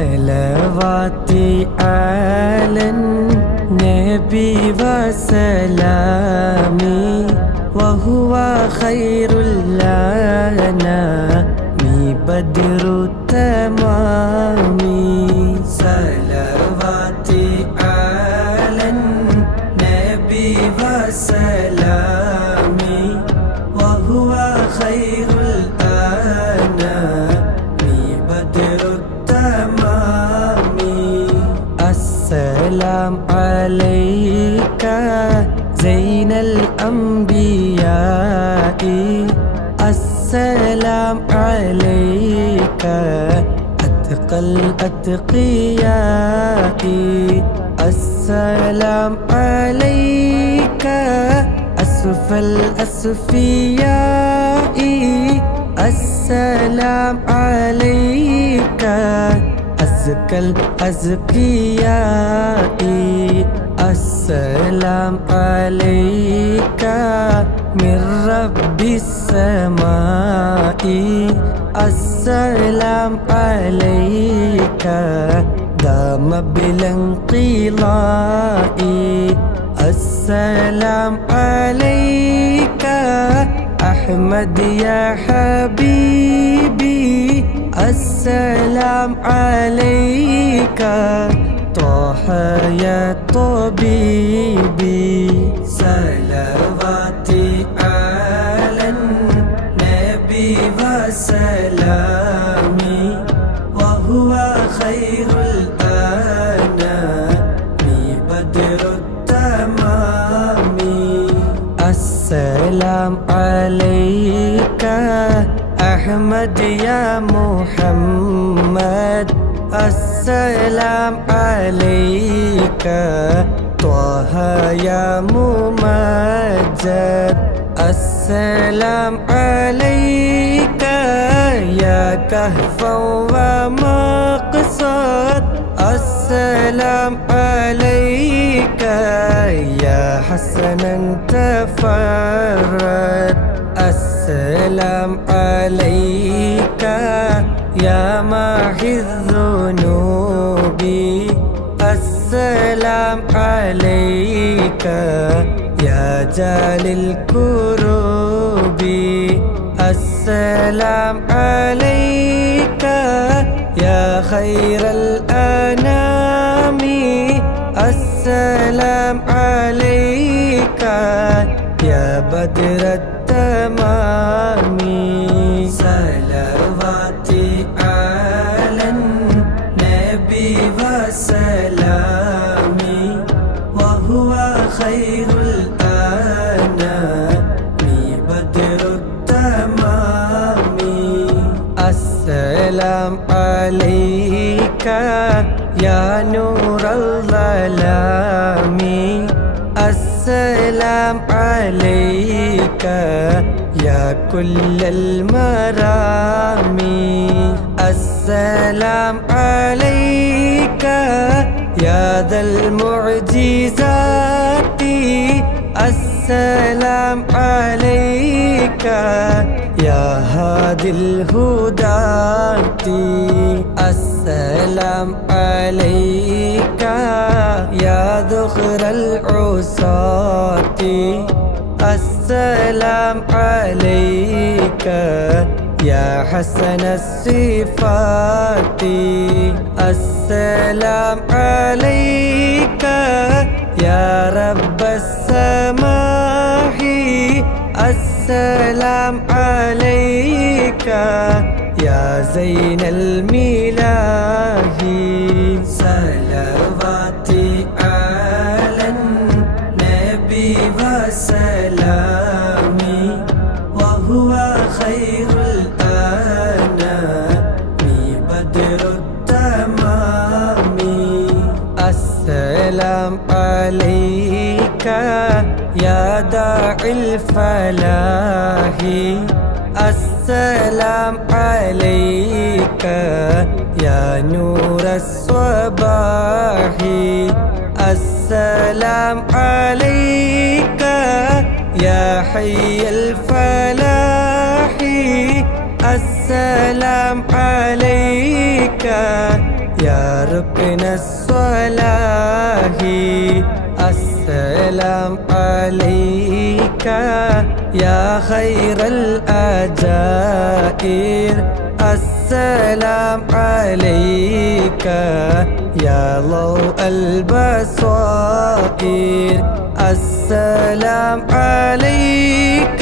صلواتي على النبي وسلامي وهو خير لنا بدر التمام صلواتي على النبي وسلامي وهو خير الأنام بدر التمام السلام عليك زين الأنبياء السلام عليك أتقى الأتقياء السلام عليك أسفى الأسفياء السلام عليك أزكى الأزكياء السلام عليك من رب السماء السلام عليك دام بالانقضاء السلام عليك أحمد يا حبيبي السلام عليك طه يا طبيبي صلواتي على النبي وسلامي وهو خير الأنام بدر التمام السلام عليك أحمد يا محمد السلام عليك طه يا ممجد السلام عليك يا كهفا ومقصد السلام عليك يا حسنا تفرد السلام عليك يا ماحي الذنوب السلام عليك يا جال الكروب السلام عليك يا خير الأنام السلام عليك يا بدر التمام صلواتي على النبي وسلامي وهو خير الأنام بدر التمام السلام عليك يا نور الظلام السلام عليك يا كل المرام السلام عليك يا ذا المعجزات السلام عليك يا هادي الهداة السلام عليك يا ذخر العصاة السلام عليك يا حسن الصفات السلام عليك يا رب السماح السلام عليك يا زين الملاح صلواتي على النبي وسلامي وهو خير الأنام بدر التمام السلام عليك يا داعي الفلاح السلام عليك يا نور الصباح السلام عليك يا حي الفلاح السلام عليك يا ركن الصلاة السلام عليك يا خير الأجائر السلام عليك يا ضوء البصائر السلام عليك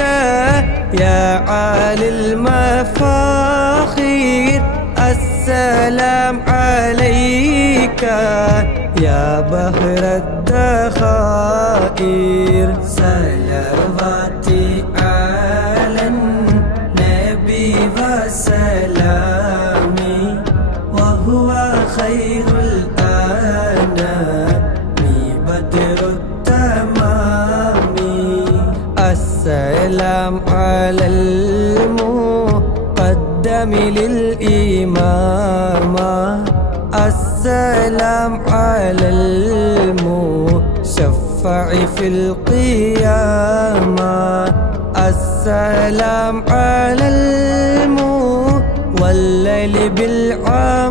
يا عالي المفاخر السلام عليك يا بحر الدخائر صلواتي على النبي وسلامي وهو خير الأنام بدر التمام السلام على المقدم للإمامة السلام على المشفع في القيامة السلام على المولل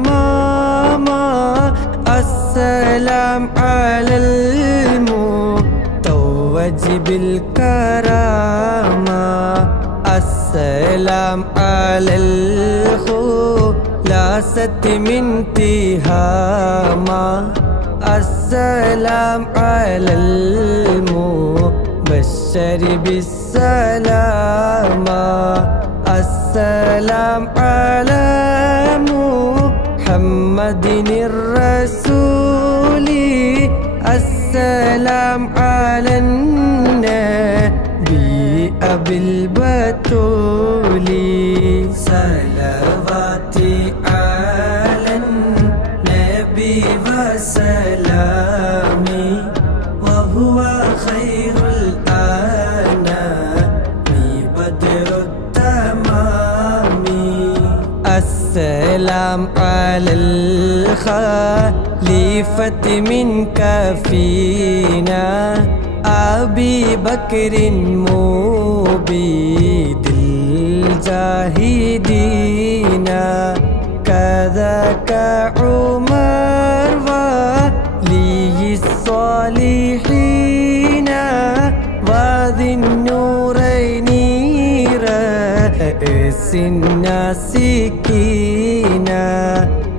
بالعمامة السلام على المتوج بالكرامة السلام على الخلاصة من تهامة السلام على المبشر بالسلامة السلام على محمد الرسول السلام على النبي أبي البتول صلواتي على النبي وسلامي وهو خير الأنام بدر التمام السلام على الخليفة منك فينا أبي بكر مبيد الجاهدين كذاك عمر ولي الصالحين وذي النورين رئيس الناسكين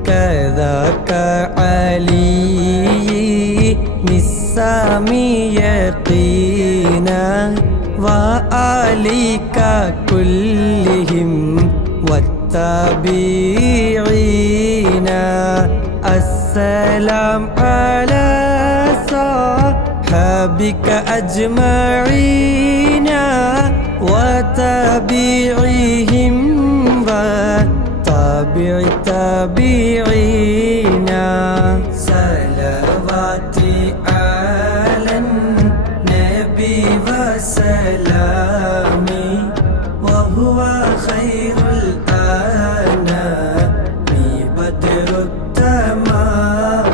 كذاك علي السامي يقينا وآلك كلهم والتابعين السلام على صحابك أجمعين وتابعيهم وتابع التابعين صلواتي على النبي وسلامي وهو خير الأنام بدر التمام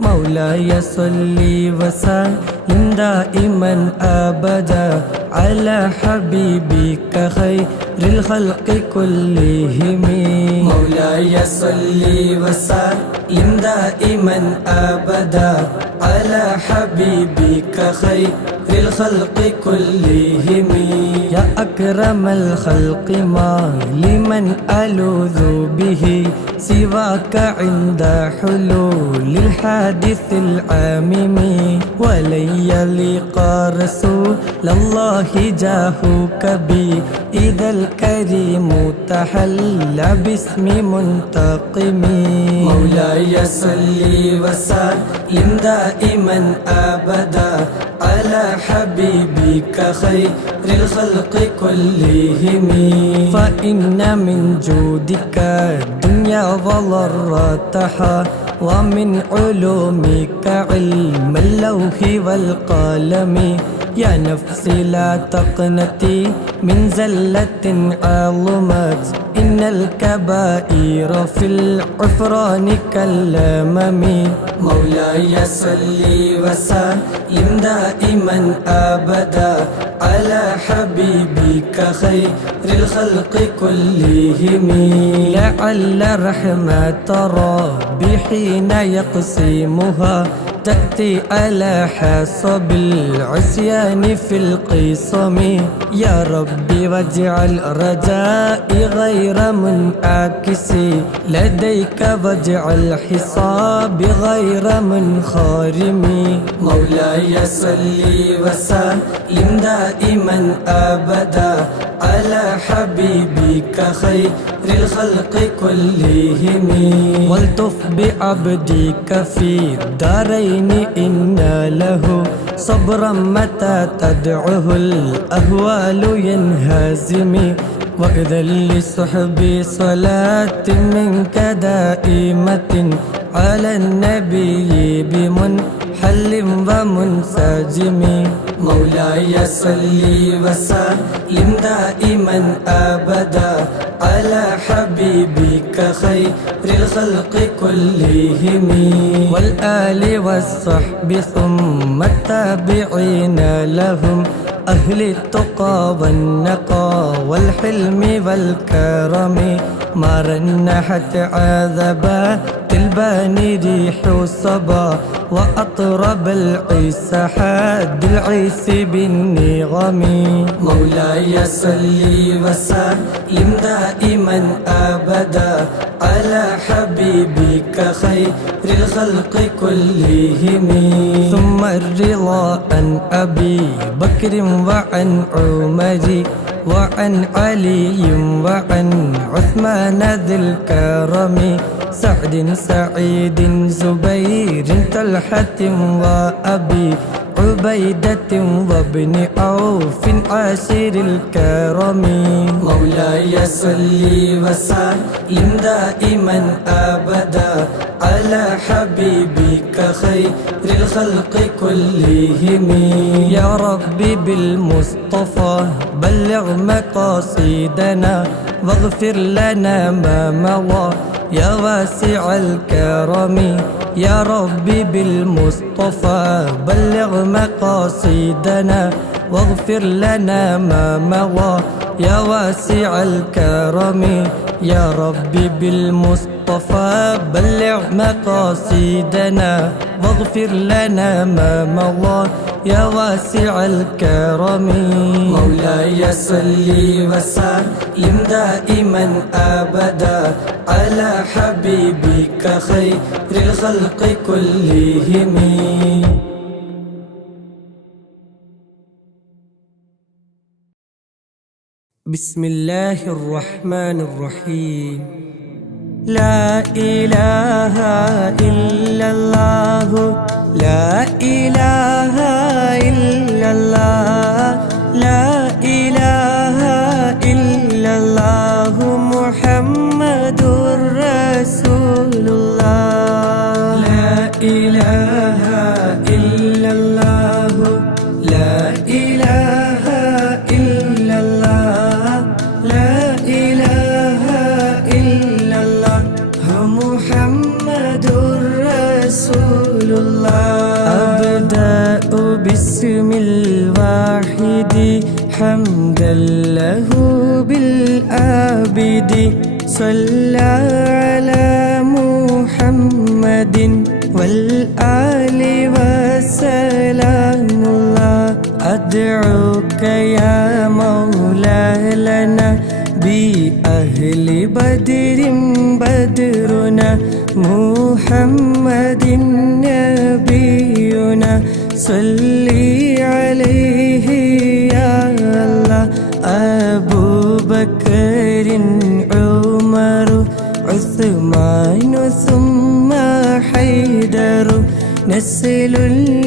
مولاي صل وسلم دائما أبدا على حبيبك خير الخلق كلهم مولاي صل وسلم دائما أبدا على حبيبك خير الخلق كلهم يا أكرم الخلق ما لمن ألوذ به سواك عند حلول الحادث العامم ولن يليق رسول الله جاهك بي إذا الكريم تحلى باسم منتقم مولاي صل وسلم دائما أبدا على حبيبك خير الخلق كلهم فإن من جودك الدنيا وضرتها ومن علومك علم اللوح والقلم يا نفسي لا تقنتي من زلة عظمت إن الكبائر في العفران كالأمم مولاي صل وسلم دائما أبدا على حبيبك خير الخلق كلهم لعل رحمة ربي حين يقسمها تأتي على حسب العصيان في القسم يا ربي واجعل رجائي غير منعكس لديك واجعل حسابي غير منخرم مولاي صل وسلم دائما أبدا على حبيبك خير الخلق كلهم والطف بعبدك في الدارين إن له صبرا متى تدعه الأهوال ينهزم وإذا لصحبي صلاة منك دائمة على النبي بمنحل ومنسجم مولاي صل وسلم دائما أبدا على حبيبك خير الخلق كلهم والآل والصحب ثم التابعين لهم أهل التقى والنقى والحلم والكرم ما رنحت عذبات البان ريح الصبا وأطرب العيس حاد العيس بالنغم مولاي صل وسلم دائما أبدا على حبيبك خير الخلق كلهم ثم الرضا عن أبي بكر وعن عمر وعن علي وعن عثمان ذي الكرم سعد سعيد زبير طلحة وأبي عبيدة وابن عوف عاشر الكرم مولاي صل وسلم دائما أبدا على حبيبك خير الخلق كلهم يا ربي بالمصطفى بلغ مقاصدنا واغفر لنا ما مضى يا واسع الكرم يا ربي بالمصطفى بلغ مقاصدنا واغفر لنا ما مضى يا واسع الكرم يا ربي بالمصطفى بلغ مقاصدنا واغفر لنا ما مضى يا واسع الكرم مولاي صل وسلم دائما أبدا على حبيبك خير الخلق كلهم بسم الله الرحمن الرحيم لا إله إلا الله لا إله إلا الله لا إله إلا الله محمد رسول الله لا إله إلا الله لا إله إلا الله لا إله إلا الله محمد رسول الله أبدأ باسم الواحد حمدا له بالآبد صلى على محمد والآل وسلام الله أدعوك يا مولاي لنا بأهل بدر بدرنا محمد نبينا صلي عليه يا الله أبو بكر عمر عثمان ثم حيدر نسل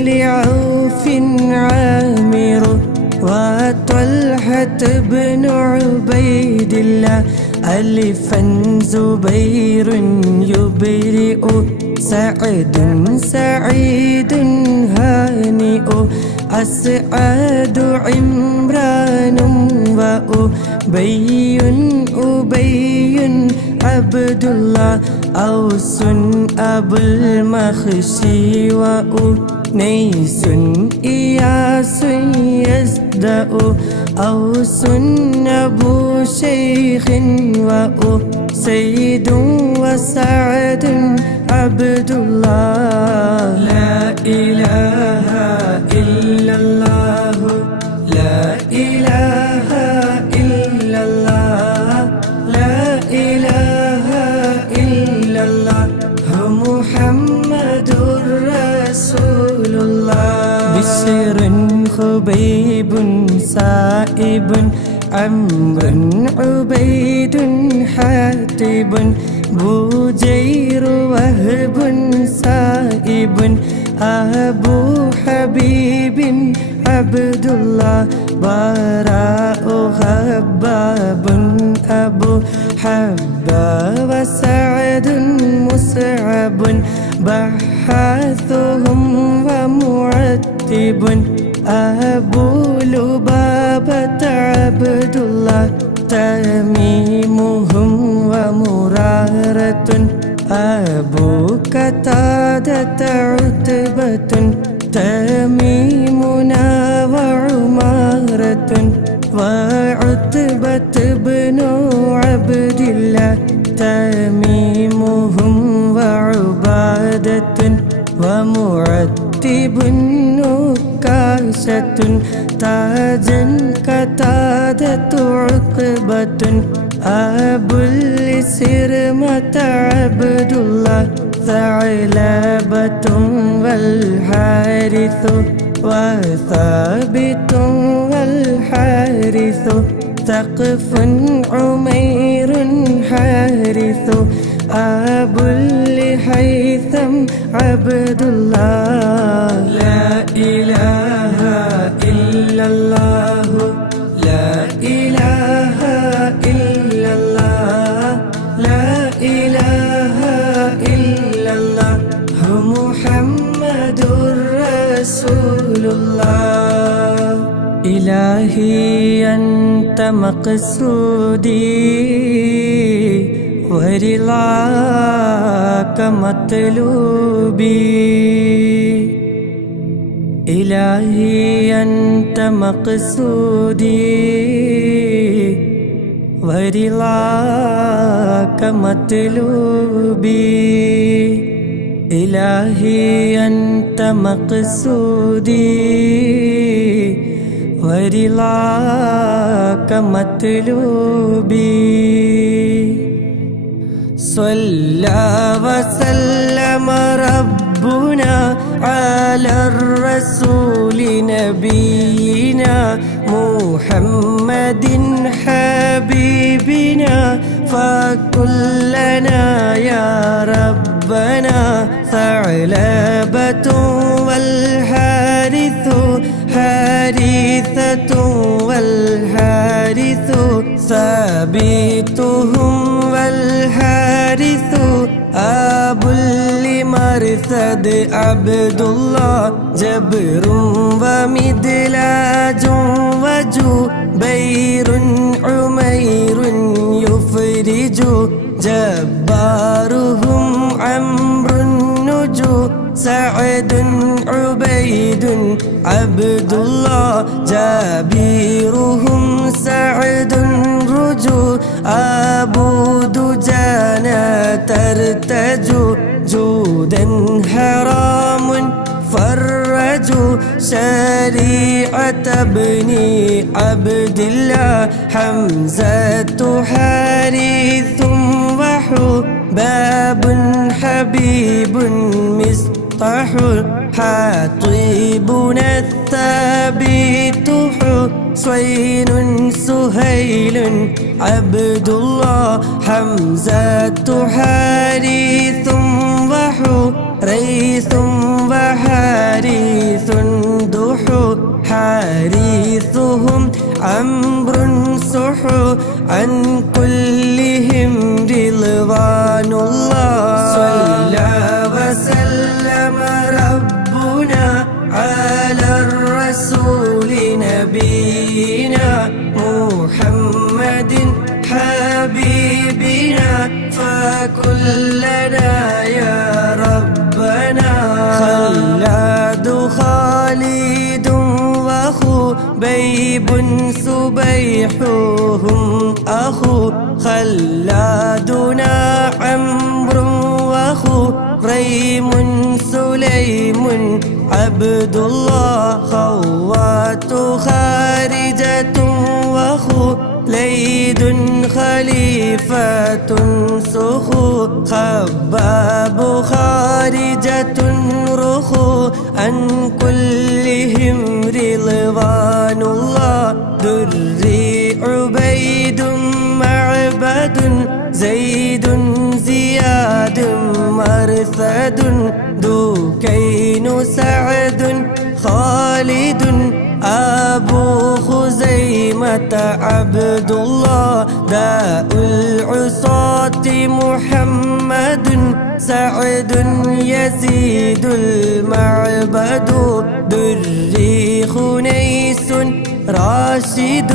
لعوف عامر وطلحة بن عبيد الله ألفا زبير يبرئ سعد سعيد هانئ أسعد عمران وأبي عبد الله أوس أبو المخشي وأنيس إياس يزدأ أوس أبو شيخ وأسيد وسعد عبد الله لا إله إلا الله لا إله إلا الله لا إله إلا الله محمد رسول الله بشر خبيب سائب عمرو عبيد حاتب بجير وهب سائب أبو حبيب عبد الله براء خباب أبو حبا وسعد مسعب بحاثهم ومعتب أبو لبابة عبد الله تميمهم ومرارة أبو قتادة عتبة تميمنا وعمارة وعتبة بن عبد الله تميمهم وعبادة ومعتب نكاشة تاجا قتادة عقبة أبو السرمة عبد الله ثعلبة والحارث وثابت والحارث ثقف عمير حارث أبو الهيثم عبد الله لا إله إلا الله لا إله إلا الله لا إله إلا الله محمد رسول الله إلهي أنت مقصودي ورضاك مطلوبي إلهي أنت مقصودي ورضاك مطلوبي إلهي أنت مقصودي ورضاك مطلوبي صلى وسلم ربنا على الرسول نبينا محمد حبيبنا فكلنا يا ربنا ثعلبة والحارث حارثة والحارث ثابتهم والحارث أبو المرثد عبد الله جبر ومدلاج وجبير عمير يفرج جبارهم عمرو النجو سعد عبيد عبد الله جابيرهم سعد رجو أبو دجانا ترتجو جودا حرام فرجوا شريعة ابن عبد الله حمزة حارث وحباب حبيب مصطح حاطبنا الثابت حسين سهيل عبد الله حمزة حارث وحريث وحارث دحو حارثهم عمرو سحو عن كلهم رضوان الله صلى وسلم ربنا على الرسول كلنا يا ربنا. خلاد خالد وخبيب سبيح هم أخو، خلادنا عمرو وخريم سليم عبد الله، خوات خارجة وخليد خليفة سخو، خباب خارجة رخو، عن كلهم رضوان الله. دري عبيد معبد، زيد زياد مرثد، دوكين سعد خالد، أبو خزيمة عبد الله. داء العصاة محمد، سعد يزيد المعبد. دري خنيس راشد،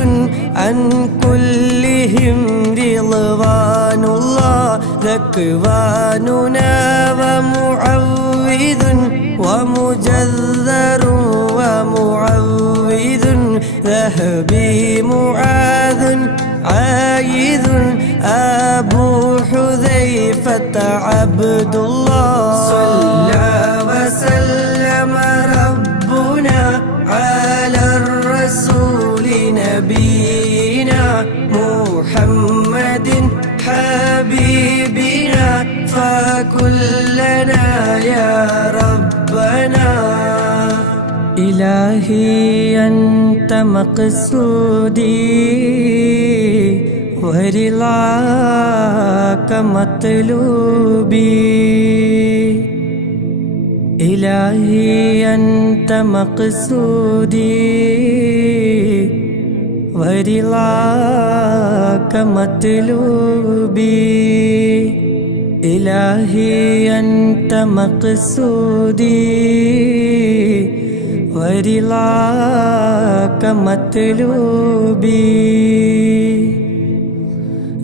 عن كلهم رضوان الله. ذكواننا ومعوذ ومجذر ومعوذ، ذهبي معاذ عايذ، أبو حذيفة عبد الله. صلى وسلم ربنا على الرسول نبينا محمد حبيبنا، فكلنا يا ربنا. إلهي أنت مقصودي ورضاك مطلوبي، إلهي أنت مقصودي ورضاك مطلوبي، إلهي أنت مقصودي ورضاك مطلوبي.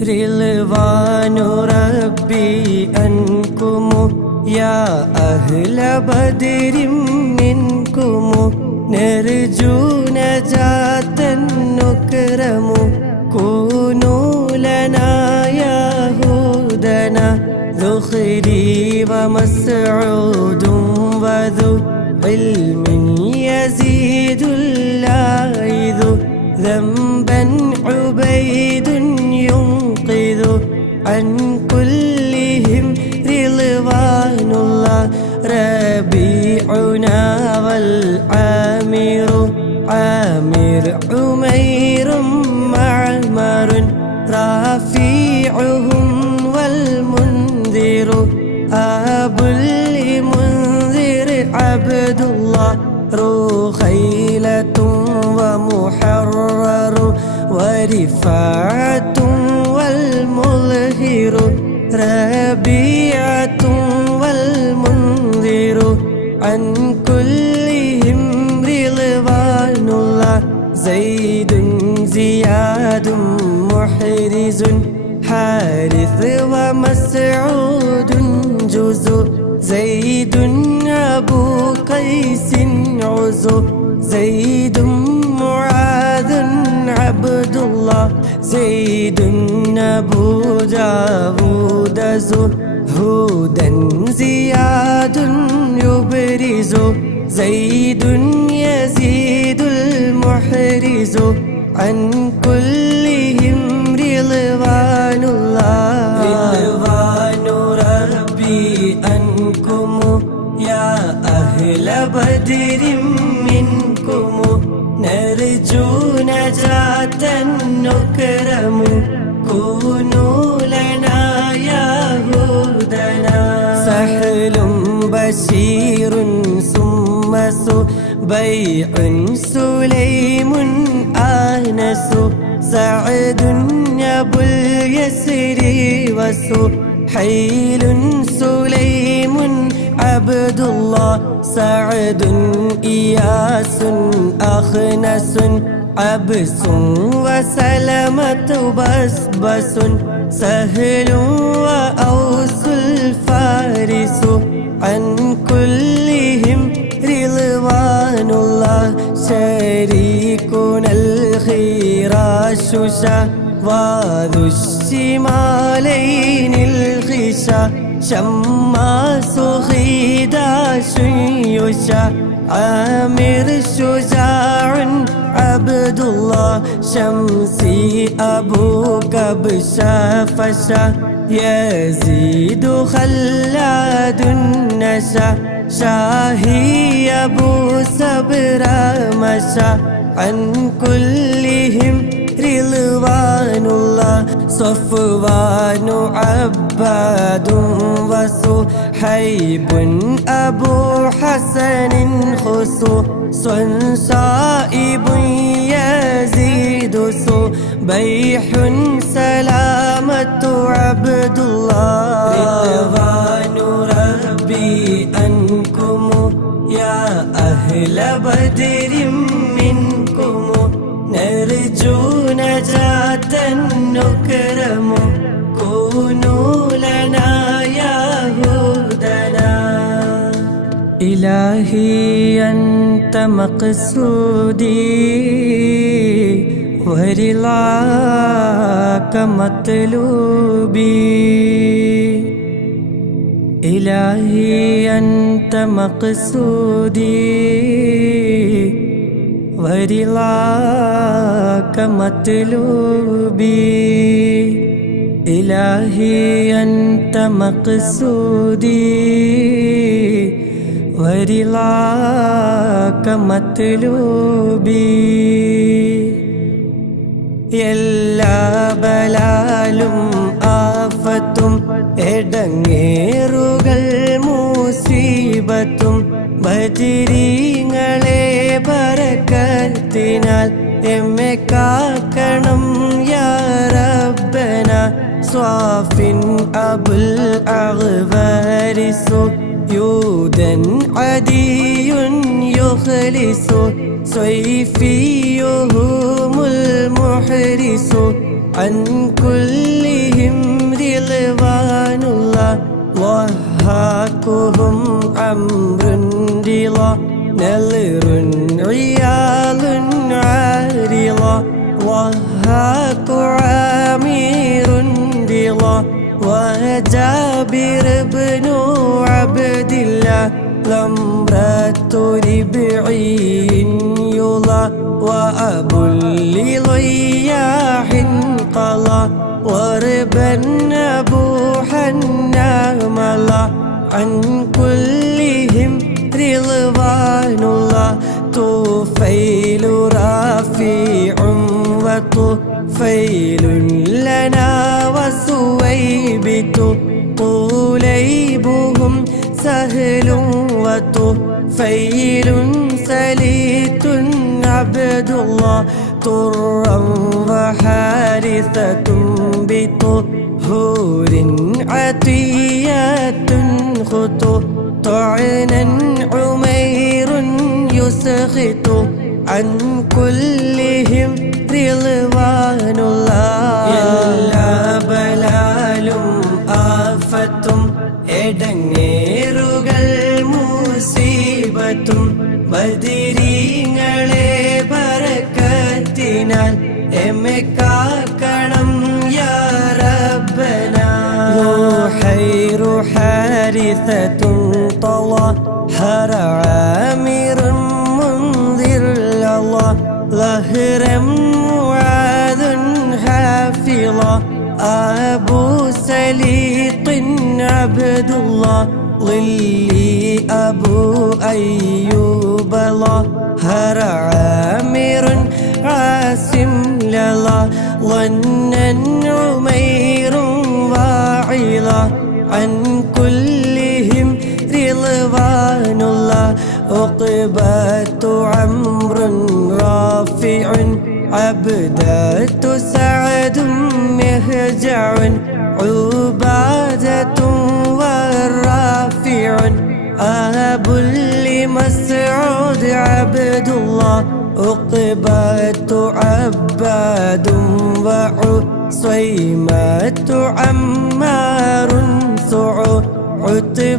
رضوان ربي أنكم يا أهل بدر منكم، نرجو نجاة نكرم، كونوا لنا يهودنا. ذخري ومسعود وذو علم يزيد اللاعذ، ذنبا عبيد ينقذ، عن كلهم رضوان الله. ربيعنا والعامر عامر، عمير معمر، رافيعهم والمنذر، أبو المنذر عبد الله. رخيلة ومحرر ورفاعة والمظهر، ربيعة والمنذر، عن كلهم رضوان الله. زيد زياد محرز، حارث ومسعود جزء، زيد أبو قيس عزو، زيد معاذ عبد الله. زيد أبو داود زهودا زياد يبرز، زيد يزيد المحرز، عن كلهم رضوان الله. رضوان ربي أنكم يا أهل بدر منكم، نرجو نجاة نكرم، كونوا لنا يهودنا. سهل بشير ثم سبيع سليم آنس، سعد أبو اليسر وسحيل سليم عبد الله. سعد إياس أخنس عبس وسلمة بسبس، سهل وأوس الوارث عن كلهم رضوان الله شريكنا الخراش وذو الشمالين الخشا شماس خداش يشا عامر شجاع عبد الله شمسي أبو كبشا فشا يزيد خلاد النشا شاهي أبو صبر مشى عن كلهم رضوان الله صفوان عباد وصهيب أبو حسن خصوص صائب يزيد بيح سلامة عبد الله رضوان ربي أنكم يا أهل بدر منكم نرجو نجاة نكرم كونوا لنا يا هدنا إلهي أنت مقصودي ورضاك مطلوبي إلهي أنت مقصودي ورضاك مطلوبي إلهي أنت مقصودي ورضاك مطلوبي എല്ലാ ബലാലും ആഫത്തും എടങ്ങേറുകൾ മുസീബത്തും ബദരീങ്ങളെ ബറക്കത്തിനാൽ എമ്മെ കാക്കണം യാ റബ്ബന സ്വാഫിൻ അബുൽ അഗ്വാരിസു യൂദൻ അദിയുൻ യുഖ്ലിസു صيفيهم المحرس عن كلهم رضوان الله ضحاكهم عمر رضا نذر عيال عارضة ضحاك عامر رضا وجابر بن عبد الله لمرة ربعي يضى وأبو لضياح قضى ضربا أبوحا ناملا عن كلهم رضوان الله طفيل رافع وطفيل لنا وسويبت طليبهم سهل وطفيل سليت عبد الله طرا وحارثة بطهور عطيات خطو طعنا عمير يسخط عن كلهم رضوان الله എല്ലാ ബലാലും ആഫത്തും എടങ്ങേറുകൾ മുസീബത്തും ബദരീങ്ങളെ ബറക്കത്തിനാൽ എമ്മെ കാക്കണം യാ റബ്ബന റുഹൈറ ഹാരിസത്തുൻ طلحر عامر منذر الله ظهرا معاذ حافظا أبو سليط عبد الله ظلي أبو أيوب ظهر عامر عاصم للا ظنا عمير واعظا عن كلهم رضوان الله عقبة عمرو رافع عبدة سعد مهجع عبادة والرافع أبو لمسعود عبد الله عقبة عباد وعصيمة عمار سعود عتبة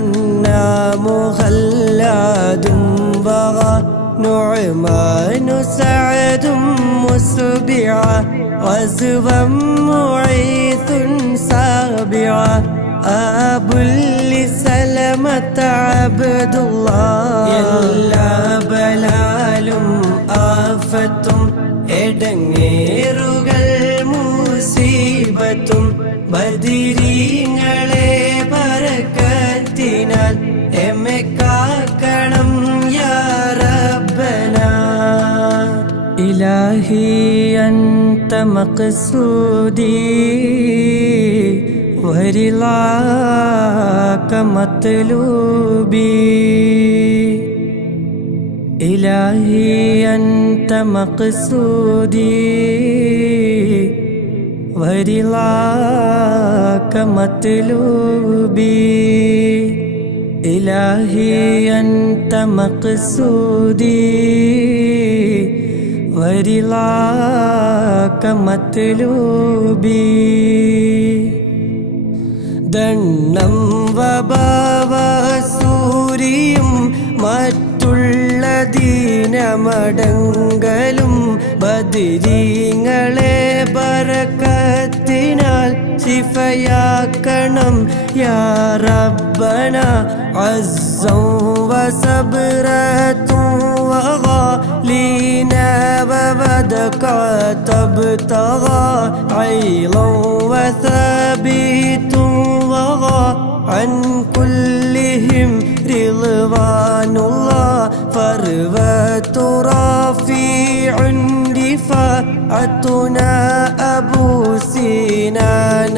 منام خلاد بغى نعمان سعد مسبعا غزوا معيث سابعا أبو لسلمة عبد الله എല്ലാ ബലാലും ആഫത്തും എടങ്ങേറുകൾ മുസീബത്തും ബദരീങ്ങളെ ബറക്കത്തിനാൽ എമ്മെ കാക്കണം യാ റബ്ബനാ ഇലാഹി അൻത മഖ്സൂദി വരിളാക മത്ലൂബി ഇലാഹി അൻത മഖ്സൂദി വരിളാക മത്ലൂബി ഇലാഹി അൻത മഖ്സൂദി വരിളാക മത്ലൂബി ദണ്ണം വബാവസൂരിയും മറ്റുള്ള ദീനമടങ്കലും ബദരീങ്ങളെ ബറക്കത്തിനാൽ ശിഫയാക്കണം യാ റബ്ബന അസ്സൗ വസബ്റതും വഗാലീന വവദക തബ്തഗാ ഐളൗ വസബീതും വഗാ عن كلهم رضوان الله فروة رفيع دفاعتنا أبو سنان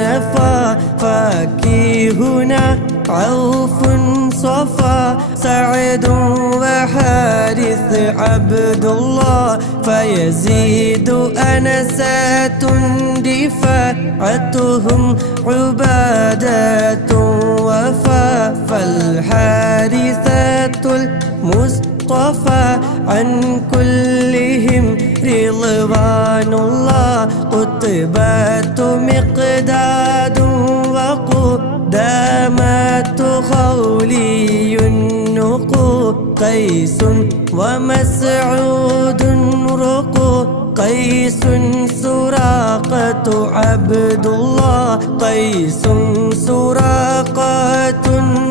فاكهنا عوف صفا سعد وحارث عبد الله فيزيد أنسات دفاعتهم عبادة وفا فالحارثة المصطفى عن كلهم رضوان الله قطبات مقداد وقدامات خولي النقو قيس ومسعود رقو قيس سراقة عبد الله قيس سراقة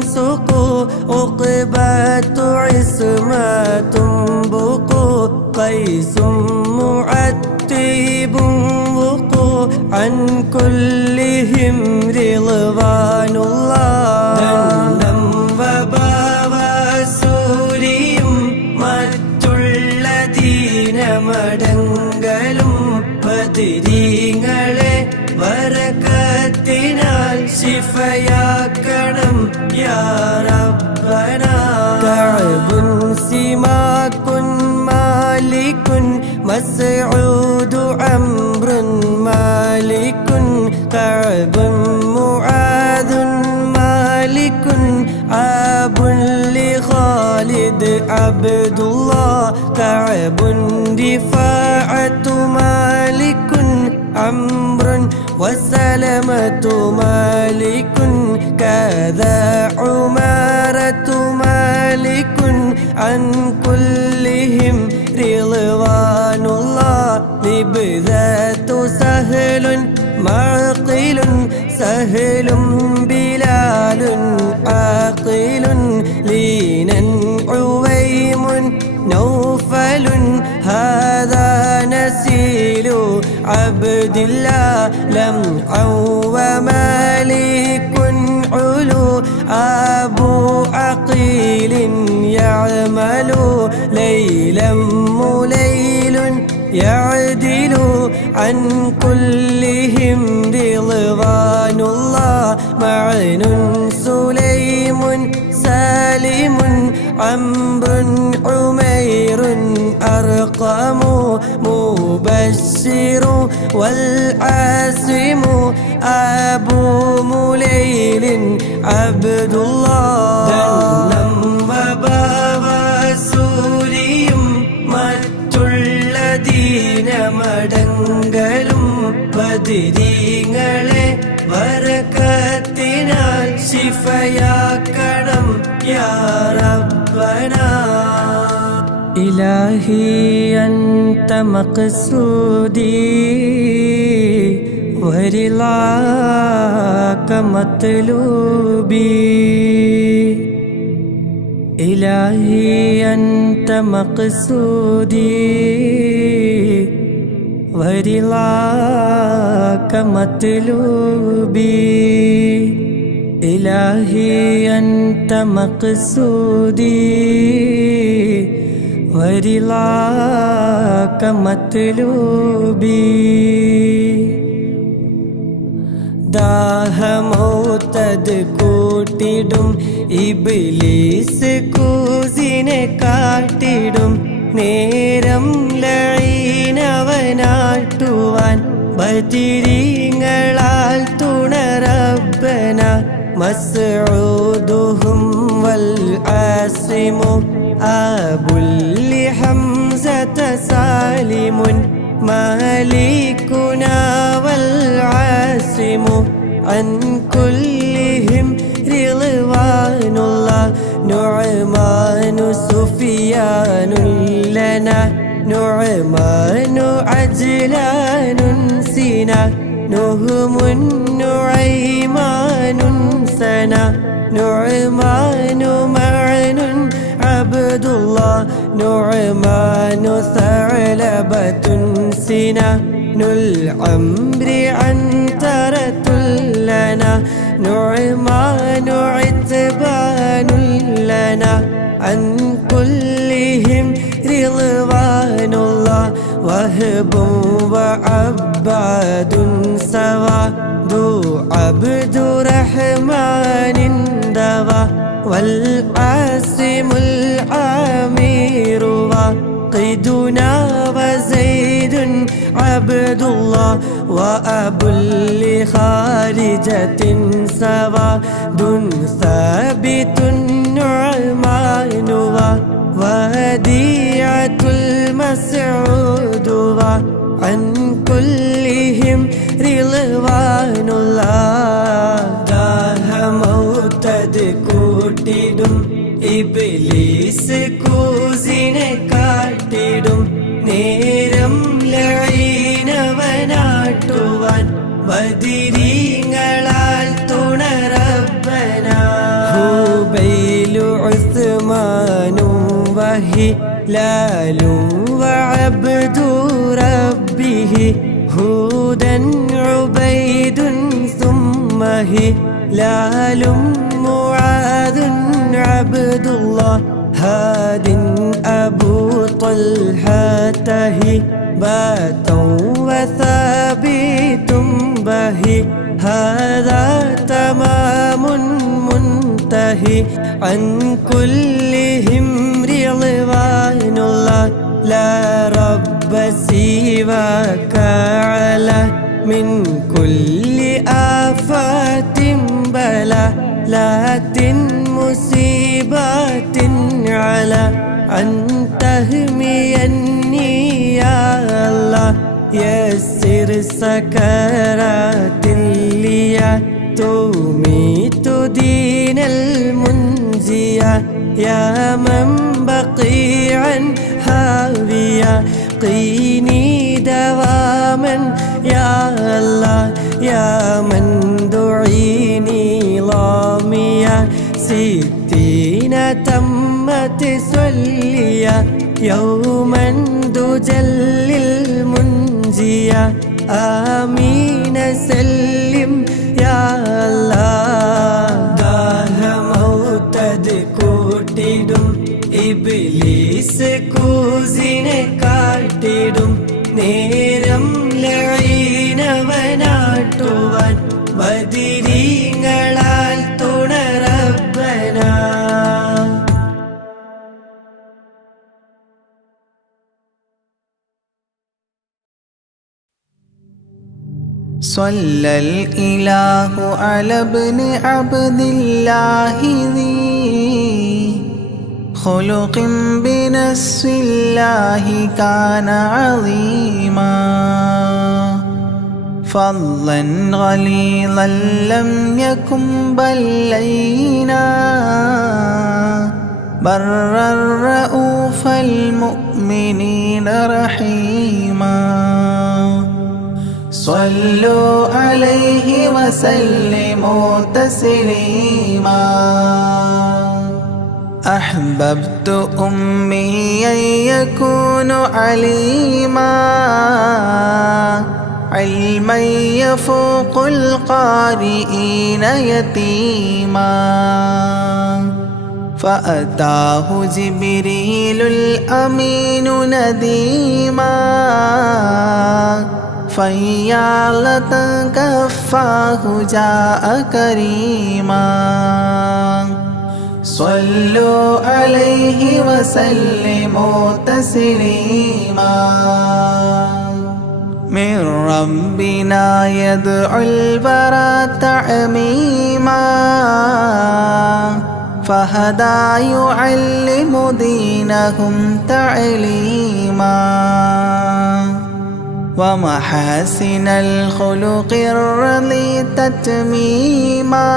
سقو عقبة عصمة بقو قيس معتب وقو عن كلهم رضوان الله ദണ്ഡം വബാവസൂരിയും മറ്റുള്ള ദീനമടങ്കലും ബദരീങ്ങളെ ബറക്കത്തിനാൽ ശിഫയാക്കണം യാ റബ്ബനാ കഅബുൻ സിമാകുൻ മാലികുൻ മസ്ഊദ് അംറുൻ മാലികുൻ കഅബുൻ മുആദുൻ മാലികുൻ അബുൻ لخالد عبد الله كعب رفاعة مالك عمرو وسلمة مالك كذا عمارة مالك عن كلهم رضوان الله لبذات سهل معقل سهل بلال عاقل لينا عويم نوفل هذا نسيل عبد الله لمعا ومالك علو أبو عقيل يعمل ليلا مليل يعدل عن كلهم رضوان الله معن سليم سالم عمرو عمير أرقم مبشر والعاصم أبو مليل عبد الله ദണ്ഡം വബാവസൂരിയും മറ്റുള്ള ദീനമടങ്കലും ബദരീങ്ങളെ ബറക്കത്തിനാൽ ദുആയിനാൽ ശിഫയാക്കണം യാ റബ്ബനാ ഇലാഹി അൻത മഖ്സൂദി വരിളാക മത്ലൂബി ഇലാഹി അൻത മഖ്സൂദി വരിളാക മത്ലൂബി ഇലാഹി അൻത മഖ്സൂദി വരിളാക മത്ലൂബി ദാഹമൗതദ് കൂട്ടിടും ഇബ്ലീസ് കൂസിനെ കാട്ടിടും നേരം ലഈനവനാട്ടുവാൻ ബദിരീങ്ങളാൽ തുണറബ്ബന മസ്ഊദുഹും വൽ ആസിമു അബുൽ ഹംസത സാലിമുൻ മാലികുനാ വൽ ആസിമു അൻ കുല്ലിഹിം റിളവാനുല്ലാഹ് നുഅ്മാനു സുഫിയാനുൽ ലനാ നുഅ്മാനു അജ്ലാനുൻ സിനാ നുഹ്മുൻ നുഐമാനുൻ സനാ നുഅ്മാനു മഅനുൻ അബ്ദുല്ലാഹ് നുഅ്മാനു സഅലബത്തുൻ സിനാ നുൽ അംരി അൻതറത്തുൽ ലനാ നുഅ്മാനു ഇത്ബാനുൽ ലനാ അൻ കുല്ലിഹിം റിളവാനുല്ലാഹ് വഹബും വഅബ്ബാദുൻ സവാ ദു അബ്ദു റഹ്മാനിൻ ദവാ വൽ ആസിമുൽ ആമീറു വഖിദുനാ വസൈദുൻ അബ്ദുല്ലാഹ് വഅബുൽ ഖാരിജത്തിൻ സവാ ദുൻ സാബിതുൻ നുഅ്മാനു വദിയത്തുൽ മസ്ഊദു അൻ കുല്ലിഹിം റിളവാനുല്ലാഹ് ദാഹമൗതദ് കൂട്ടിടും ഇബ്ലീസ് കൂസിനെ കാട്ടിടും നേരം ലഈനവനാട്ടുവാൻ ബദിരീങ്ങളാൽ തുണറബ്ബനാ ഹുബൈലു ഉസ്മാനും വഹിലാലും വഅബ്ദു റബ്ബിഹി ഹൂദൻ ഉബൈദുൻ സുമ്മ ഹിലാലും മുആദുൻ അബ്ദുല്ലാഹ് ഹാദിൻ അബൂ ത്വൽഹതഹി ബാതൗ വസാബിതും ബഹി ഹാദാ തമാമുൻ മുൻതഹി അൻ കുല്ലിഹിം റിളവാനുല്ലാഹ് ലാ റബ്ബ സിവാക അലാ മിൻ കുല്ലി ആഫാത്തിൻ ബലാ ലാത്തിൻ മുസീബാത്തിൻ അലാ അൻ തഹ്മിയന്നി യാ അല്ലാഹ് യസ്സിർ സകറാത്തിൽ ലിയാ തുമീതു ദീനൽ മുൻജിയ യാ മൻ ബഖീഅൻ ഹാവിയ قيني دواما يا الله يا من دعيني ضاميا 60 تمت سليا يوما دجل المنجيا آمين سلم يا الله ദാഹമൗതദ് കൂട്ടിടും ഇബ്ലീസ് കൂസിനെ കാട്ടിടും നേരം ലഈനവനാട്ടുവാൻ ബദിരീങ്ങളാൽ തുണറബ്ബനാ صلى الإله على ابن عبد الله ذي خلق بنص الله كان عظيما فضلا غليظا لم يكن بل لينا برا رؤوف المؤمنين رحيما صلوا عليه وسلموا تسليما أحببت أميا يكون عليما علما يفوق القارئين يتيما فأتاه جبريل الأمين نديما فيالة كفاه جاء كريما صلوا عليه وسلموا تسليما من ربنا يدعو البرى تعميما فهدى يعلم دينهم تعليما ومحاسن الخلق الرضي تتميما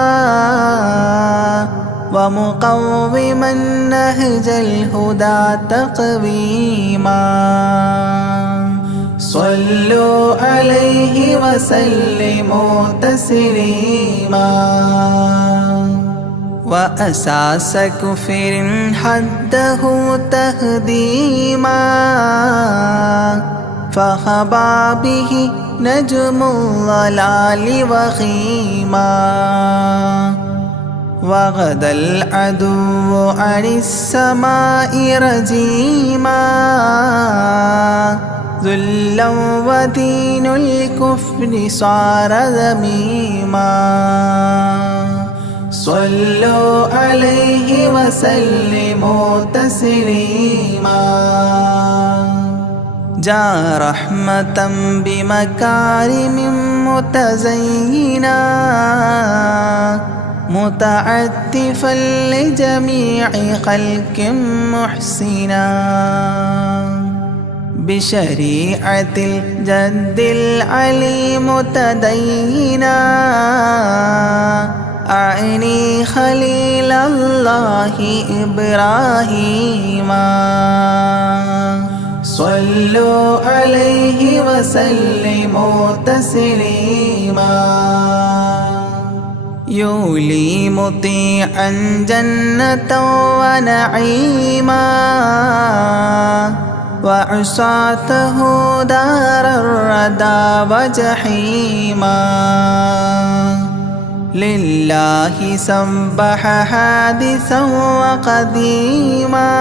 ومقوما نهج الهدى تقويما صلوا عليه وسلموا تسليما وأساس كفر حده تهديما فخبا به نجم الضلال وخيما وغدا العدو عن السماء رجيما ذلا ودين الكفر صار ذميما صلوا عليه وسلموا تسليما جاء رحمة بمكارم متزينا متعتفا لجميع خلق محسنا بشريعة الجد العلي متدينا أعني خليل الله إبراهيم صلوا عليه وسلموا تسليما يولي مطيعا جنة ونعيما وعصاته دار الردى وجحيما لله سبح حادثا وقديما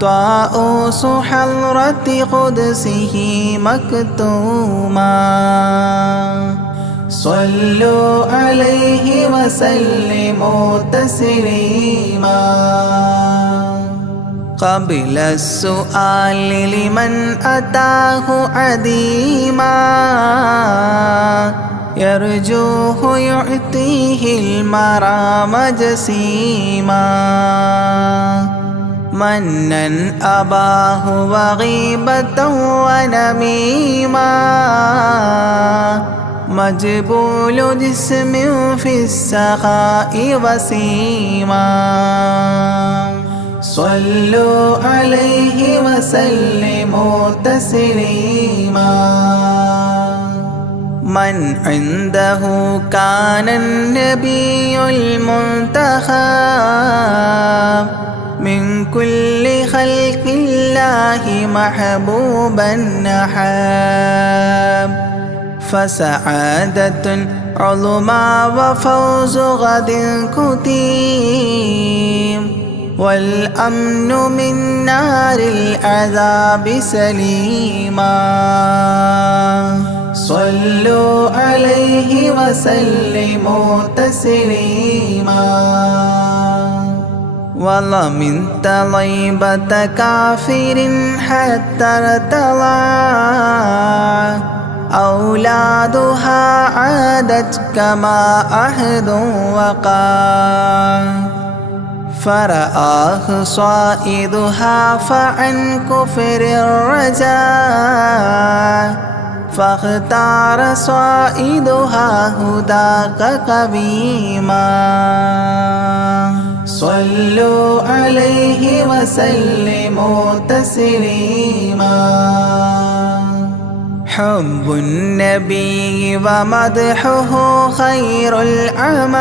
طاؤوس حضرة قدسه مكتوما صلوا عليه وسلموا تسليما قبل السؤال لمن أتاه عديما يرجوه يعطيه المرام جسيما منا أباه وغيبة ونميما مجبول جسم في السخاء وسيما صلوا عليه وسلموا تسليما من عنده كان النبي المنتخب من كل خلق الله محبوبا نحاب فسعادة عظمى وفوز غد كتيم والأمن من نار العذاب سليما صلوا عليه وسلموا تسليما وضمن طيبة كافر حتى ارتضى أولادها عادت كما عهد وقع فرآه صائدها فعن كفر الرجاء فاختار صائدها هداك قويما صلوا عليه وسلموا تسليما حب النبي ومدحه خير الأعمال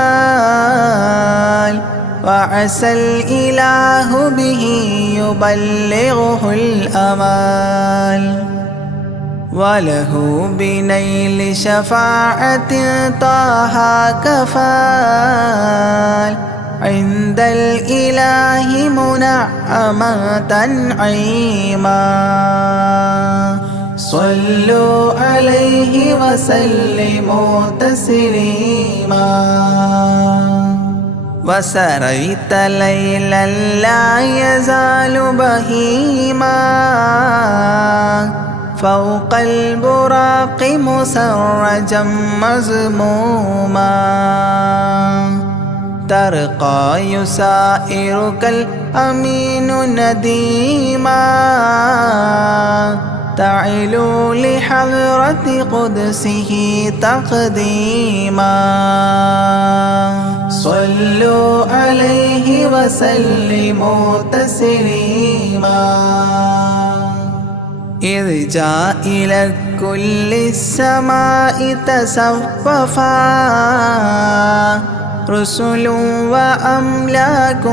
وعسى الإله به يبلغه الأمال وله بنيل شفاعة طه كفال عند الإله منعما تنعيما صلوا عليه وسلموا تسليما وسريت ليلا لا يزال بهيما فوق البراق مسرجا مزموما ترقى يسائرك الأمين نديما تعلو لحضرة قدسه تقديما صلوا عليه وسلموا تسليما إذ جاء إلى كل السماء تصففا رسل وأملاك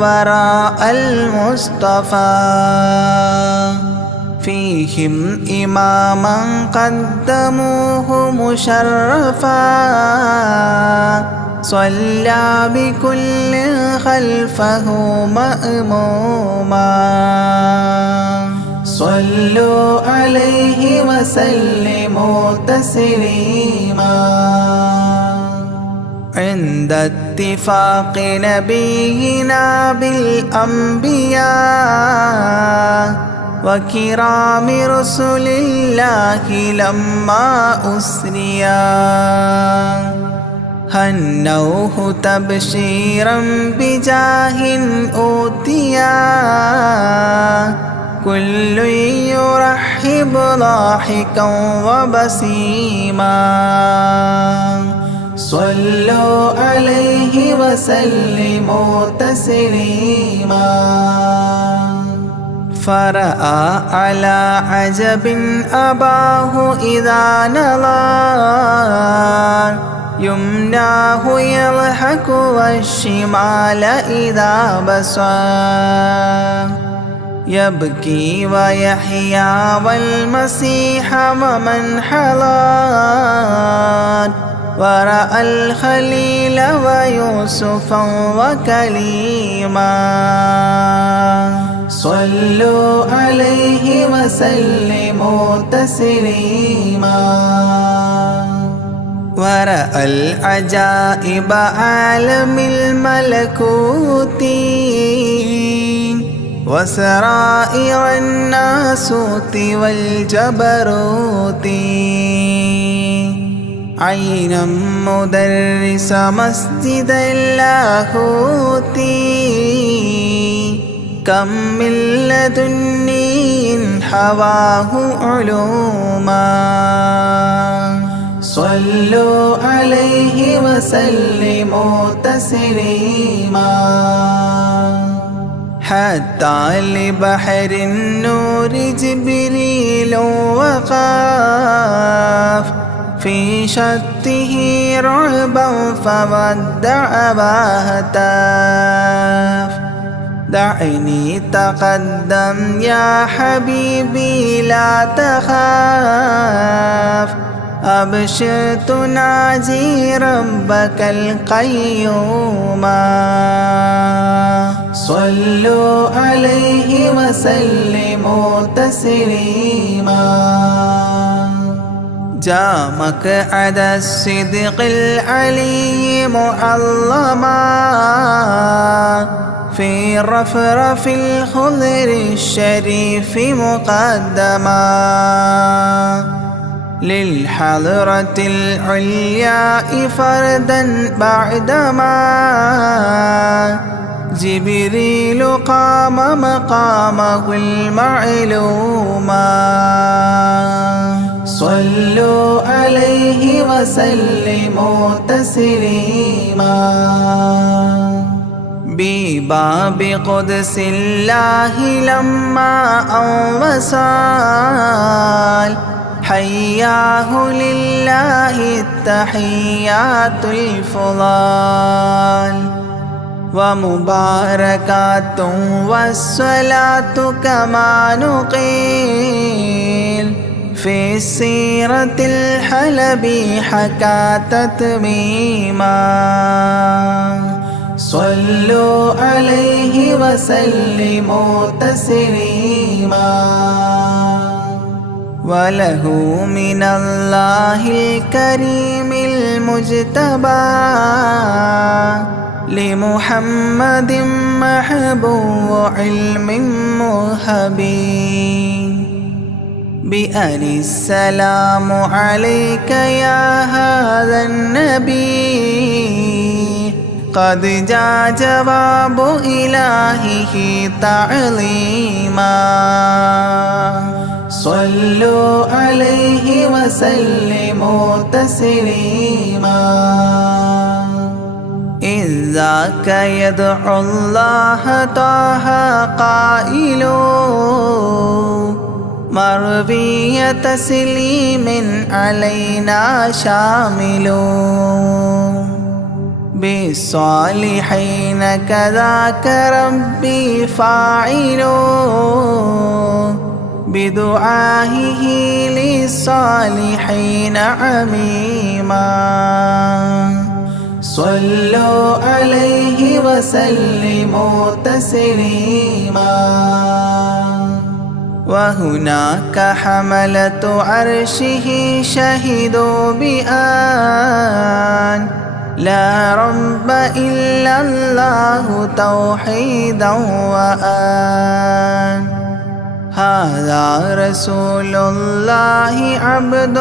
وراء المصطفى فيهم إماما قدموه مشرفا صلى بكل خلفه مأموما صلوا عليه وسلموا تسليما عند اتفاق نبينا بالأنبياء وكرام رسل الله لما أسريا هنوه تبشيرا بجاه أوتيا كل يرحب ضاحكا وبسيما صلوا عليه وسلموا تسليما فرأى على عجب أباه إذا نظر يمناه يضحك والشمال إذا بصر يبكي ويحيى والمسيح ومن حضر ورأى الخليل ويوسفا وكليما صلوا عليه وسلموا تسليما ورأى العجائب عالم الملكوت وسرائر الناسوت والجبروت عينا مدرس مسجد اللاهوت كم من لدني حواه علوما صلوا عليه وسلموا تسليما حتى لبحر النور جبريل وقاف في شته رعبا فودع وهتاف دعني تقدم يا حبيبي لا تخاف أبشر تناجي ربك القيوم صلوا عليه وسلموا تسليما جامك عدا الصدق العلي معظما في رفرف الخضر الشريف مقدما للحضرة العلياء فردا بعدما جبريل قام مقامه المعلوما صلوا عليه وسلموا تسليما بباب قدس الله لما وصال حياه لله التحيات الفضال ومباركات والصلاة كما نقيل في السيرة الحلبي حكى تتميما صلوا عليه وسلموا تسليما وله من الله الكريم المجتبى لمحمد محبوب علم مهبي بأن السلام عليك يا هذا النبي قد جاء جواب إلهه تعظيما صلوا عليه وسلموا تسليما إذ ذاك يدعو الله طه قائل مروي تسليم علينا شامل بالصالحين كذاك ربي فاعل بدعائه للصالحين عميما صلوا عليه وسلموا تسليما وهناك حملة عرشه شهدوا بأن لا رب إلا الله توحيدا وأن هذا رسول الله عبد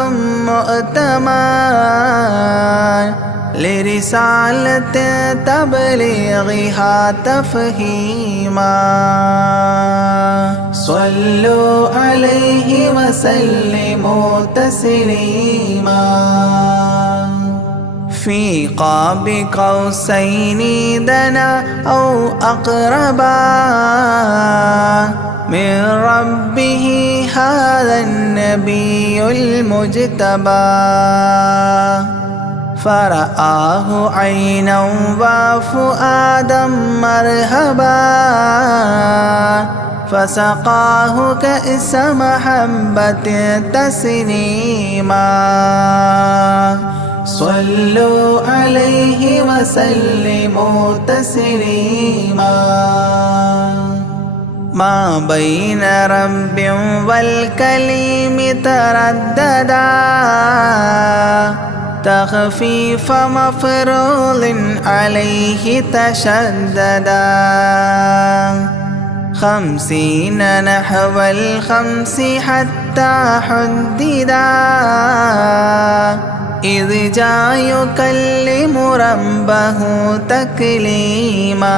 مؤتمن لرسالة تبليغها تفهيما صلوا عليه وسلموا تسليما في قاب قوسين دنا أو أقربا من ربه هذا النبي المجتبى فرآه عينا وفؤادا مرهبا فسقاه كأس محبة تسنيما صلوا عليه وسلموا تسليما ما بين رب والكليم ترددا تخفيف مفروض عليه تشددا 50 نحو 5 حتى حددا إذ جاء يكلم ربه تكليما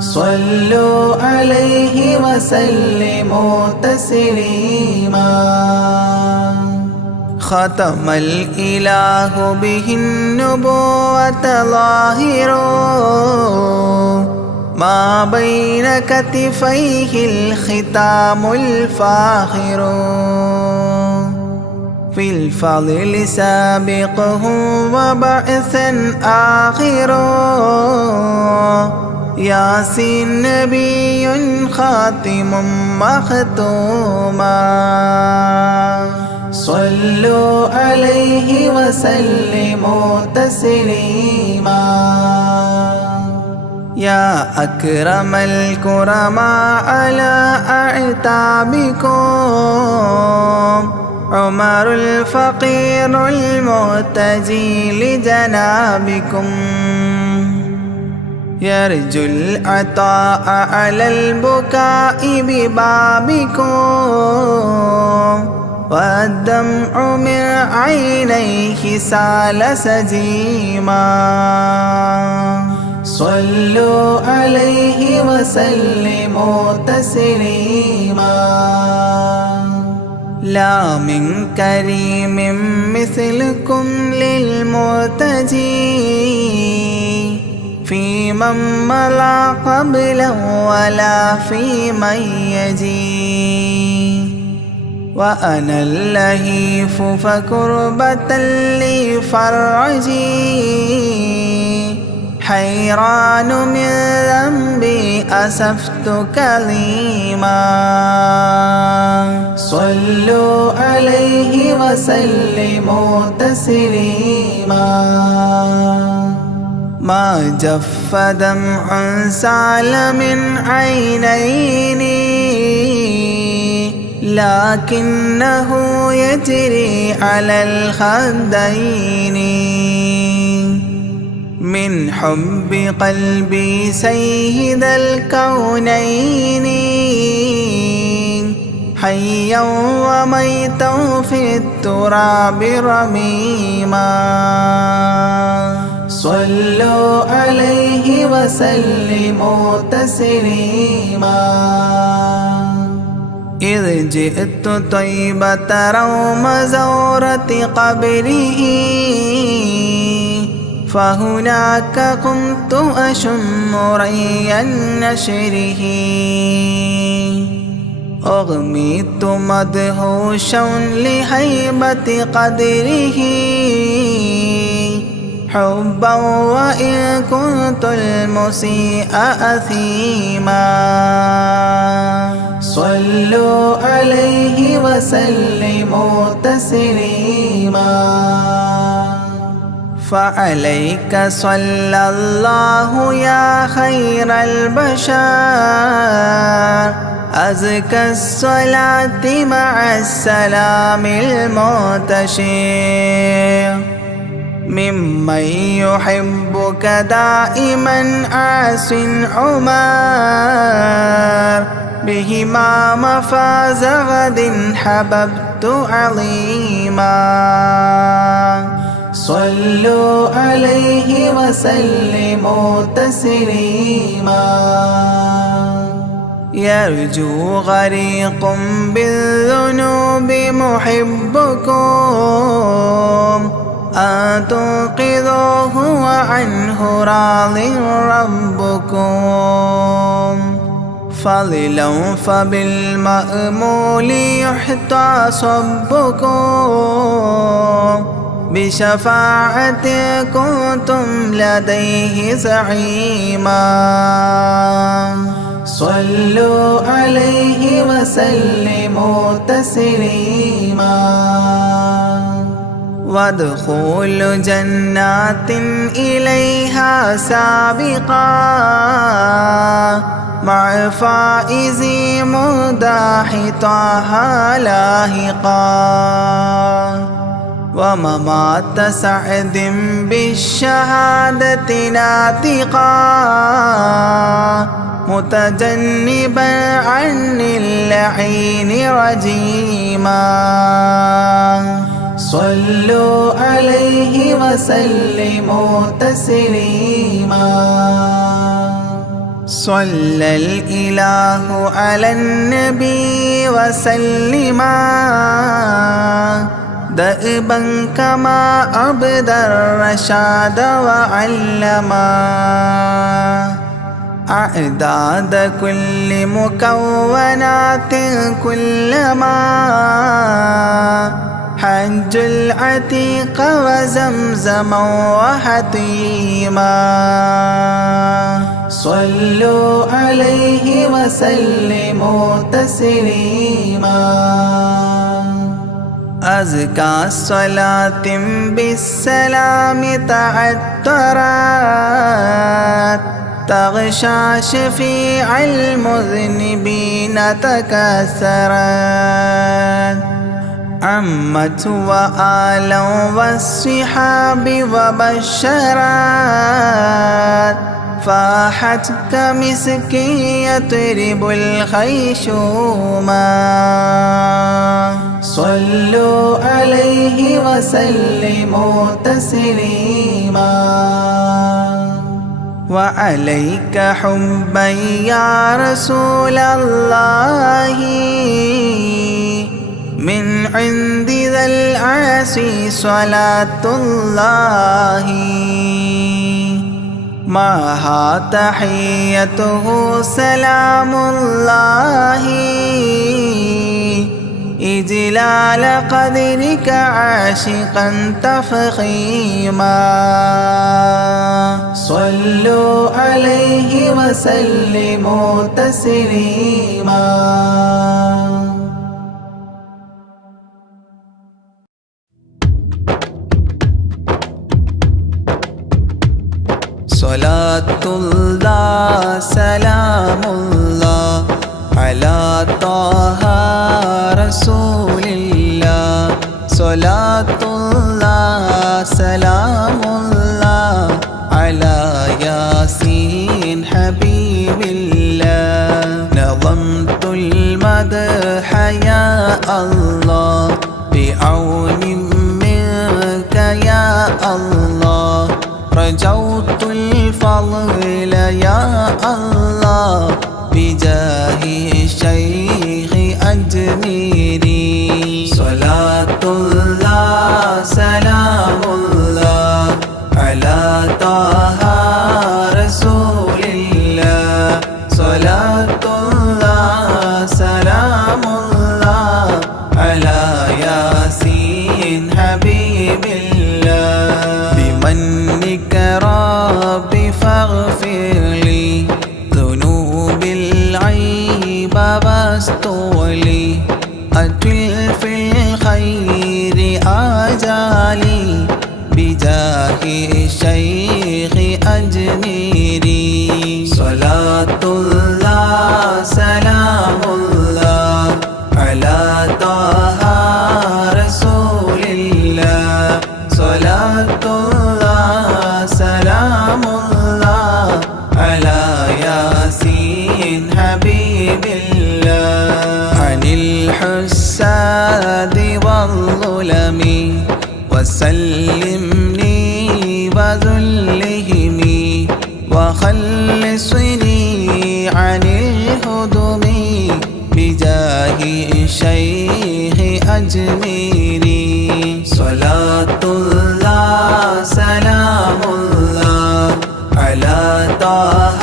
صلوا عليه وسلموا تسليما ختم الإله به النبوة ظاهر ما بين كتفيه الختام الفاخر في الفضل سابقه وبعثا آخر ياسين نبي خاتم مختوما صلوا عليه وسلموا تسليما يا أكرم الكرماء على أعتابكم عمر الفقير المعتجي لجنابكم يرجو العطاء على البكاء ببابكم والدمع من عينيه سال سجيما صلوا عليه وسلموا تسليما لا من كريم مثلكم للمرتجي في من مضى قبلا ولا في من يجي. وأنا اللهيف فكربة لي فرجي حيران من ذنبي أسفت كظيما. صلوا عليه وسلموا تسليما. ما جف دمع سال من عينيني لكنه يجري على الخدين من حب قلبي سيد الكونين حيا وميتا في التراب رميما. صلوا عليه وسلموا تسليما. إذ جئت طيبة روم زورة قبره فهناك قمت أشم ري نشره أغميت مدهوشا لهيبة قدره حبا وإن كنت المسيء أثيما. صلوا عليه وسلموا تسليما. فعليك صلى الله يا خير البشر أزكى الصلاة مع السلام المنتشر ممن يحبك دائما عاص عمر بهما مفاز غد حببت عظيما. صلوا عليه وسلموا تسليما. يرجو غريق بالذنوب محبكم أن تنقذوه وعنه راض ربكم فضلا فبالمأمول يحتى صبكم بشفاعة كنتم لديه زعيما. صلوا عليه وسلموا تسليما. وادخول جنات إليها سابقا مع فائز مداح طه لاهقا وممات سعد بالشهادة ناطقا متجنبا عن اللعين رجيما. صلوا عليه وسلموا تسليما. صلى الإله على النبي وسلما دأبا كما أبدى الرشاد وعلما أعداد كل مكونات كلما حج العتيق وزمزما وحطيما. صلوا عليه وسلموا تسليما. أزكى الصلاة بالسلام تعترت تغشى شفيع المذنبين تكسرت عمت وآلا والصحاب وبشرت فاحت كمسك يطرب الخيشوما. صلوا عليه وسلموا تسليما. وعليك حبا يا رسول الله من സ്വലാത്തുല്ലാഹി മഹാ തഹിയ്യതുഹു സലാമുല്ലാഹി ഇജ്ലാല ഖദ്രിക ആശിഖൻ തഫഖീമാ സ്വല്ലു അലൈഹി വസല്ലിമു തസ്ലീമാ. സ്വലാത്തുല്ലാഹ് സലാമുല്ലാഹ് അലാ ത്വാഹ റസൂലില്ലാഹ് സ്വലാത്തുല്ലാഹ് സലാമുല്ലാഹ് അലാ യാസീൻ ഹബീബില്ലാഹ് നളംതുൽ മദ്ഹ യാ അല്ലാഹ് ബിഔനിൻ മിൻക യാ അല്ലാഹ് رجوت الفضل يا الله بجاه الشيخ أجميري صلاة الله سلام الله على طه رسول الله صلاة الله سلام الله على ياسين حبيب الله بمنك ربي فاغفر لي ذنوب العيب واستولي أجل في الخير آجالي بجاه الشيخ أجميري صلاة الله سلام الله على طه رسول الله صلاة الله سلام الله على ياسين حبيب الله عن الحساد والظلم وسلمني وذلهم وخلصني عن الهدم بجاه الشيخ أجميري صلاة الله سلام الله على طه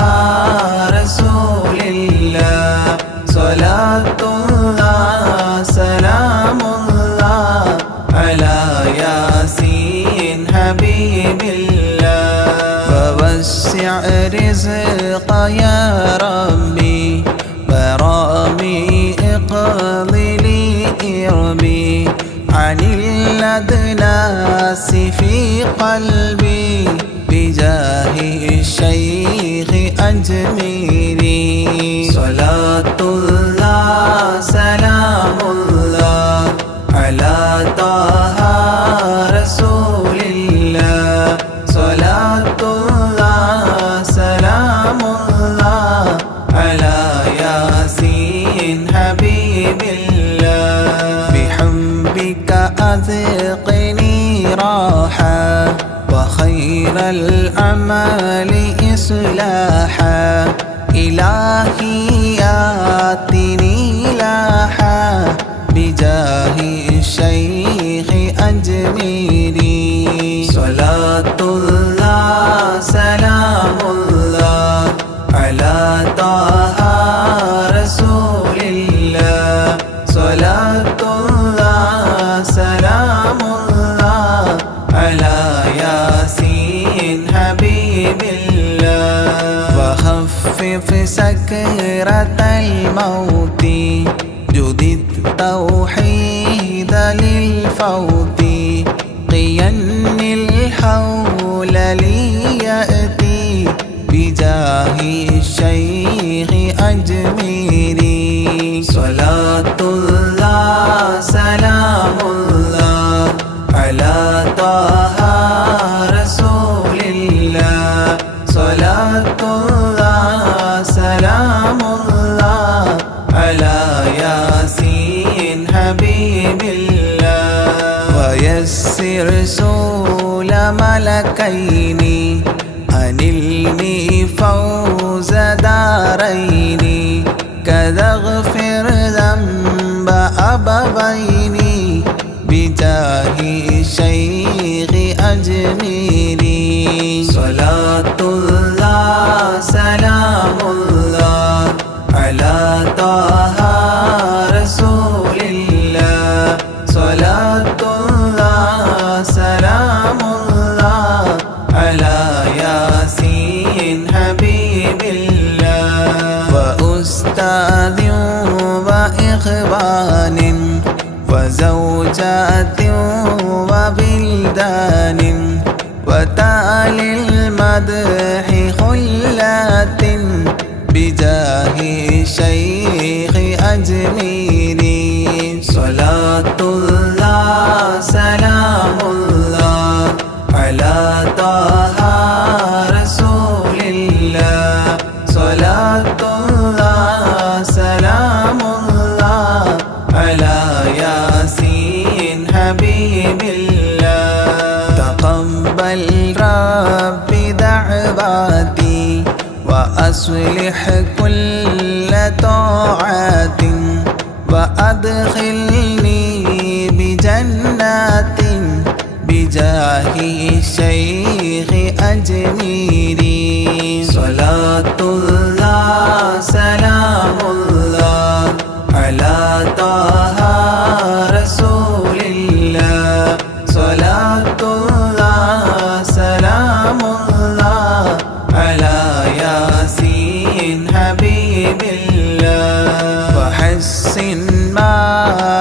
رسول الله صلاة الله سلام الله على ياسين حبيب الله ووسع رزق يا ربي برامي اقضي لي إربي عن الأدناس في قلبي بجاه الشيخ أجميري صلاة الله سلام الله على طه رسول الله صلاة الله سلام الله على ياسين حبيب الله بحبك أذقني راحة وخير الأعمال إصلاحا إلهي آتني لاحا بجاه الشيخ أجميري صلاة الله سلام الله على طه رسول الله صلاة الله سلام الله على ياسين حبيب الله وخفف سكرة الموت جدد توحيد للفوت قين الحول لي يأتي بجاه الشيخ أجميري صلاة الله سلام الله على طه رسول الله صلاة الله سلام الله على ياسين حبيب الله ويسر سول ملكين أنلني فوز دارين كذا اغفر ذنب أبوين بجاه شيء أجميري صلاة الله سلام الله على طه رسول الله صلاة الله سلام الله على ياسين حبيب الله وأستاذ وإخوان وزوجات وبلدان وتالي المدح خلات بجاه شيخ أجميري صلاة الله سلام الله على طه رسول الله صلاة الله سلام الله على ياسين حبيب الله تقبل ربي دعواتي وأصلح كل طاعات وأدخلني بجنات بجاه الشيخ أجميري صلاة الله سلام الله على طه رسول الله صلاة الله سلام الله على ياسين حبيب الله وحسن ما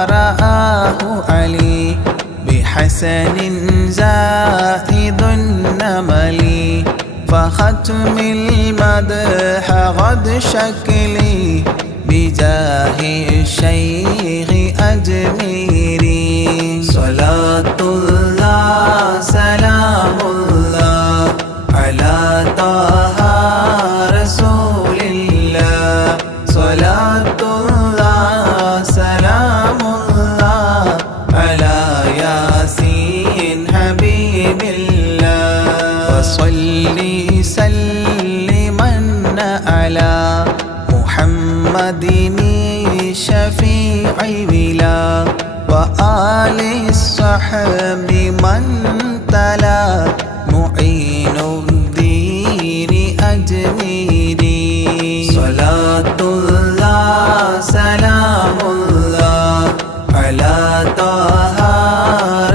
رآه علي بحسن زائد النمل فختم المدح غد شكلي بجاه الشيخ أجميري صلاة الله سلام الله على طه رسول الله صلاة الله سلام الله على ياسين حبيب الله وصلي سلما على محمد شفيع بلا وآل الصحب من تلا معين الدين أجميري صلاة الله سلام الله على طه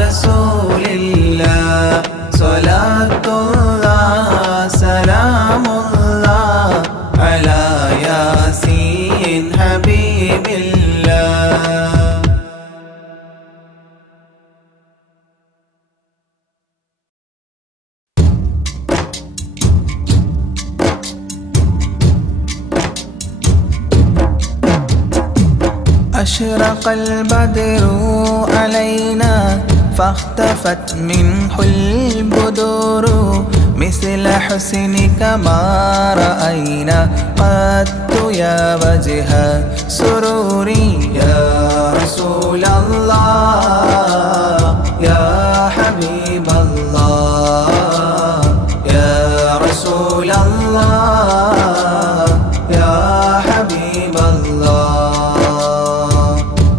رسول الله صلاة الله سلام الله على ياسين حبيب الله أشرق البدر علينا فاختفت منه البدور مثل حسنك ما رأينا قد يا وجه سروري يا رسول الله يا حبيب الله يا رسول الله يا حبيب الله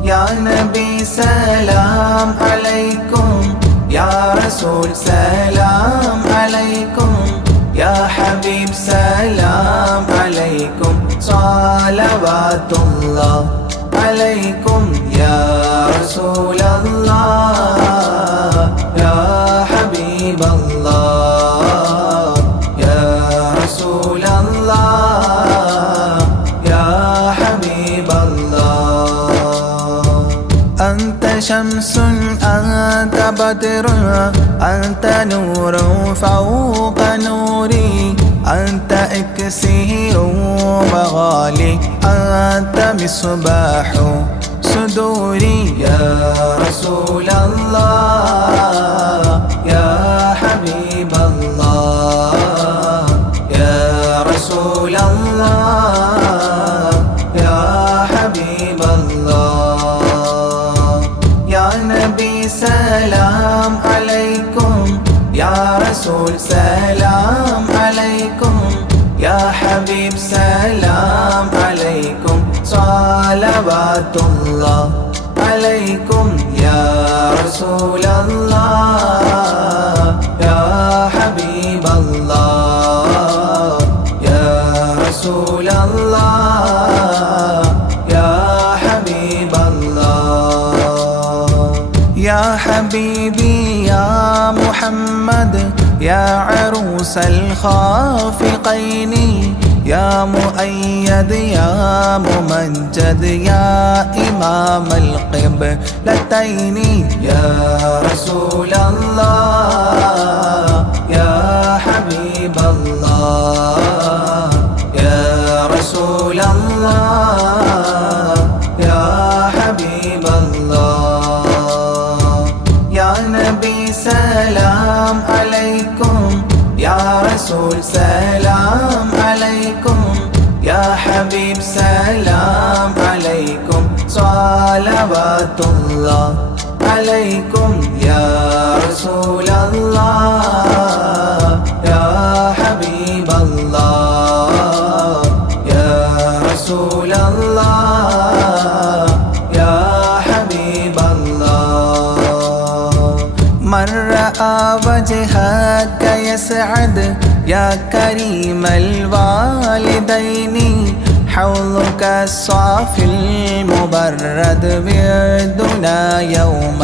يا نبي سلام عليكم يا رسول سلام عليكم يا حبيب سلام عليكم صلوات الله عليكم يا رسول الله يا حبيب الله يا رسول الله يا حبيب الله أنت شمس أنت بدر أنت نور فوق نوري أنت إكسير وغالي أنت مصباح صدوري يا رسول الله يا حبيب الله يا رسول الله يا حبيب الله يا نبي سلام عليكم يا رسول سلام عليكم يا حبيب سلام عليكم صلوات الله عليكم يا رسول الله يا يا حبيبي يا محمد يا عروس الخافقين يا مؤيد يا ممجد يا إمام القبلتين يا رسول الله يا حبيب الله يا رسول الله يا حبيب الله يا نبي سلام عليكم يا رسول سلام عليكم يا حبيب سلام عليكم صلوات الله عليكم يا رسول الله يا حبيب الله يا رسول الله يا حبيب الله من رأى وجهك يسعد يا كريم الوالدين حوضك الصافي المبرد بيدنا يوم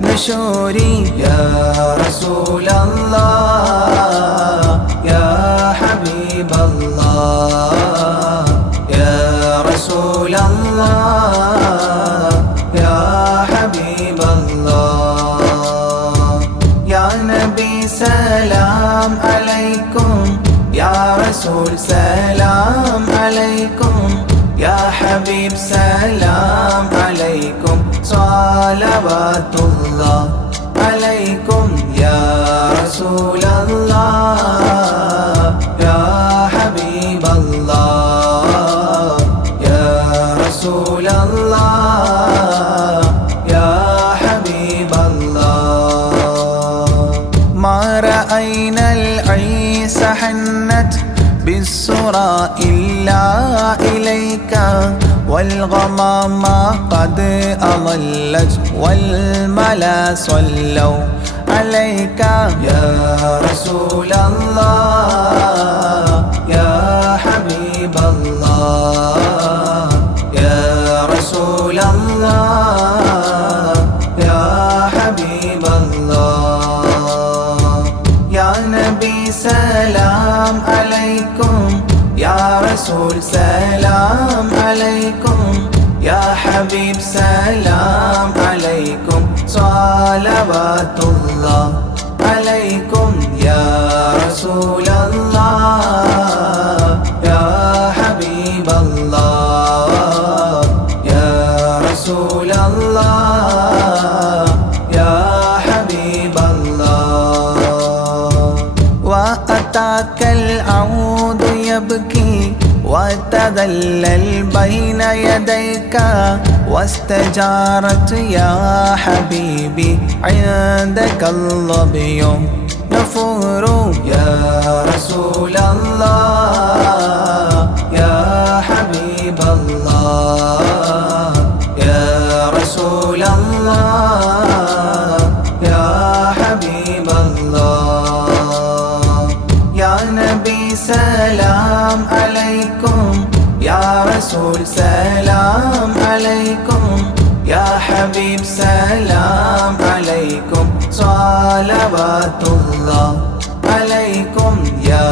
نشوري يا رسول الله يا حبيب الله يا رسول الله يا حبيب الله يا نبي سلام عليكم يا رسول سلام عليكم يا حبيب سلام عليكم صلوات الله عليكم يا رسول الله يا حبيب الله يا رسول الله يا حبيب الله ما رأينا العيس حنت بالسرى إلا إليك والغمام قد أضلت والملا صلوا عليك يا رسول الله يا حبيب الله يا رسول الله يا حبيب الله يا نبي سلام عليكم يا رسول سلام عليكم يا حبيب سلام عليكم صلوات الله عليكم يا رسول الله يا حبيب الله يا رسول الله يا حبيب الله وأتاك العود يبكي وتذلل بين يديك واستجارت يا حبيبي عندك الظبي نفور يا رسول الله يا حبيب الله يا رسول الله يا حبيب الله يا نبي سلام عليكم يا رسول سلام عليكم يا حبيب سلام عليكم صلوات الله عليكم يا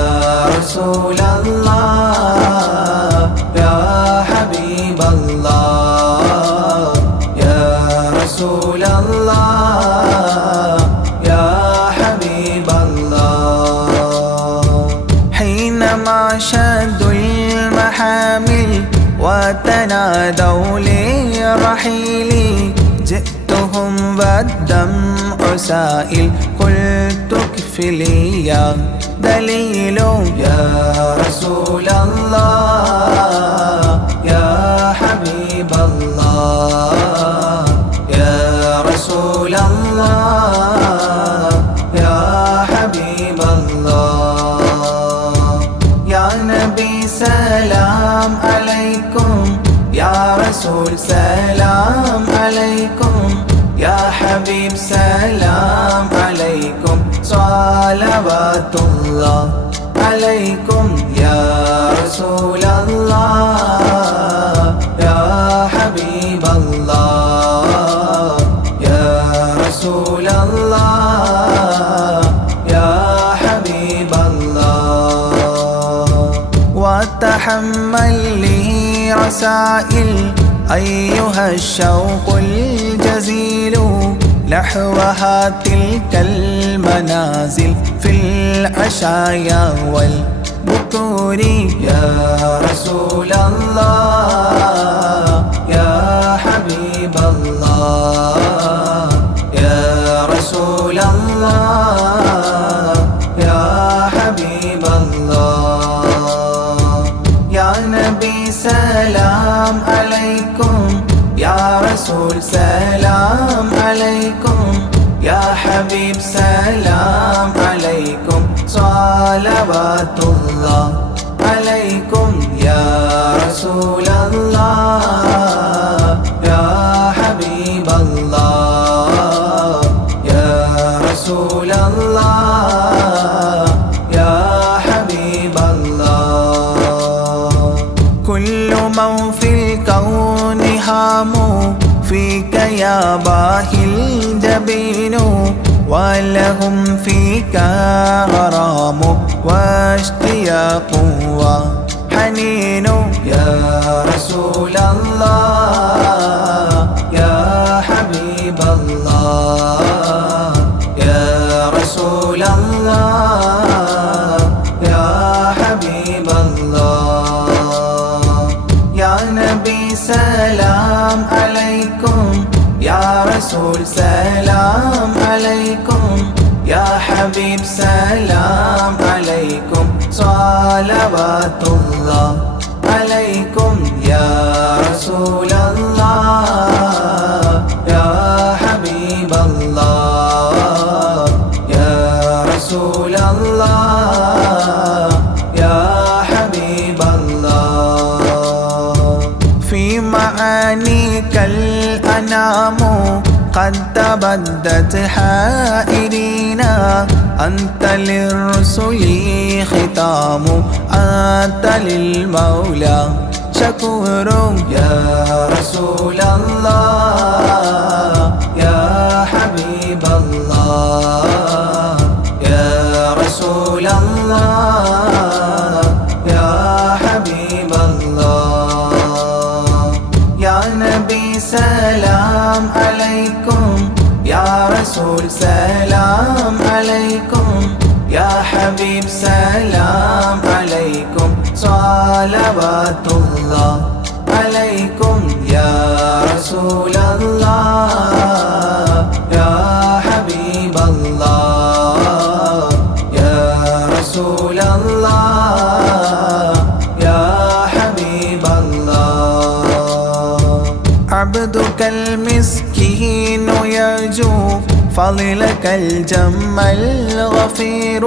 رسول الله يا حبيب الله يا رسول الله يا حبيب الله حينما شدوا المحامل وتنادوا لرحيلي جئتهم والدمع سائل قلت اكفلي يا دليل يا رسول الله يا حبيب الله يا رسول الله يا حبيب الله يا نبي سلام عليكم يا رسول سلام عليكم يا حبيب سلام عليكم صلوات الله عليكم يا رسول الله يا حبيب الله يا تحمل لي رسائل أيها الشوق الجزيل نحوها تلك المنازل في العشايا والبكور. يا رسول الله يا حبيب الله يا رسول الله يا حبيب الله. يا نبي سلام عليكم، يا رسول سلام عليكم، يا حبيب سلام عليكم، صلوات الله عليكم. يا رسول الله يا حبيب الله يا رسول الله يا حبيب الله. كل من في الكون هام فيك يا باهي الجبين، ولهم فيك غرام واشتياق وحنين. يا رسول الله يا حبيب الله يا رسول الله يا حبيب الله. يا نبي سلام عليكم، يا رسول سلام عليكم، يا حبيب سلام عليكم، صلوات الله عليكم. يا رسول الله يا حبيب الله يا رسول الله يا حبيب الله. في معانيك الأنام قد تبدت حائرينا، أنت للرسل ختام، أنت للمولى شكور. يا رسول الله يا حبيب الله يا رسول الله يا حبيب الله. يا نبي سلام عليكم، يا رسول سلام عليكم، يا حبيب سلام عليكم، صلوات الله عليكم. يا رسول الله يا حبيب الله يا رسول الله يا حبيب الله. عبدك المسكين يرجو فضلك الجم الغفير،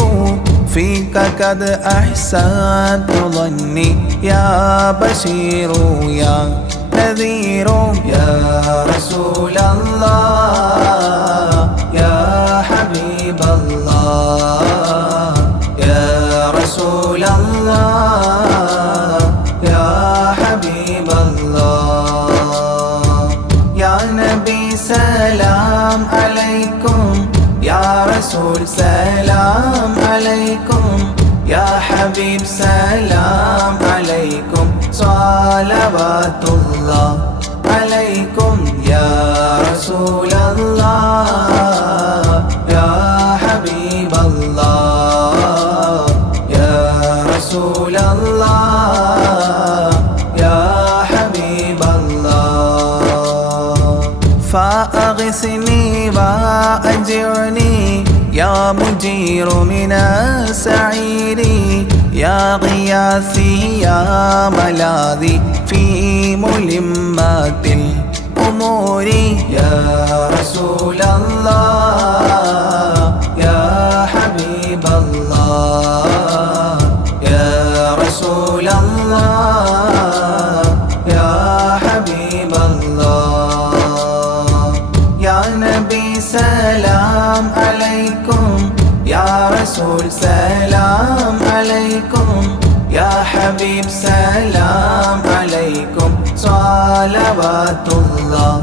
فيك قد أحسنت ظني يا بشير يا نذير. يا رسول الله يا حبيب الله يا رسول الله يا حبيب الله. يا نبي سلام عليكم، يا رسول سلام عليكم، يا حبيب سلام عليكم، صلوات الله عليكم. يا رسول الله يا حبيب الله يا رسول الله يا حبيب الله. فأغثني وأجرني يا مجير من السعير، يا غياثي يا ملاذي في ملمات الأمور. يا رسول الله يا حبيب الله يا رسول الله يا حبيب الله. يا نبي سلام عليكم، يا رسول سلام عليكم، يا حبيب سلام عليكم، صلوات الله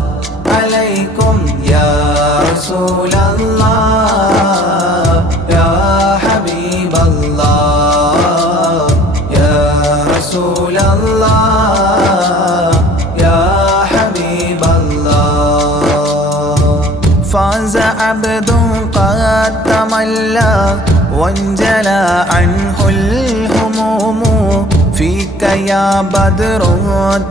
عليكم. يا رسول الله يا حبيب الله يا رسول تولى وانجلى عنه الهموم فيك يا بدر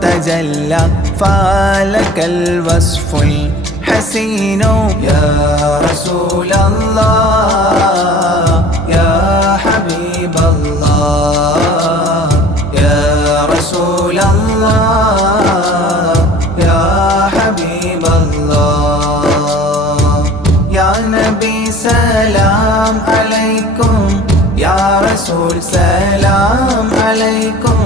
تجلى فلك الوصف الحسين يا رسول الله يا حبيب الله يا رسول الله يا حبيب الله يا نبي سلام عليكم يا رسول سلام عليكم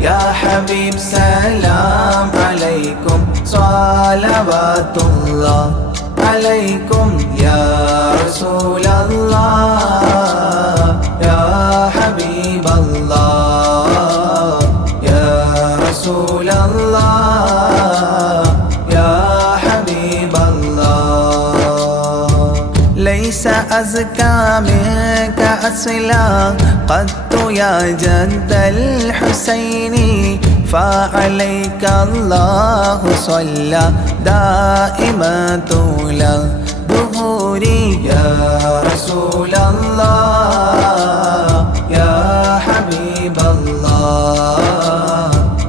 يا حبيب سلام عليكم صلوات الله عليكم يا رسول الله يا حبيب الله يا رسول الله يا حبيب الله ليس أزكى منك أصلا قط يا جد الحسين فعليك الله صلى دائما طول الدهور يا رسول الله يا حبيب الله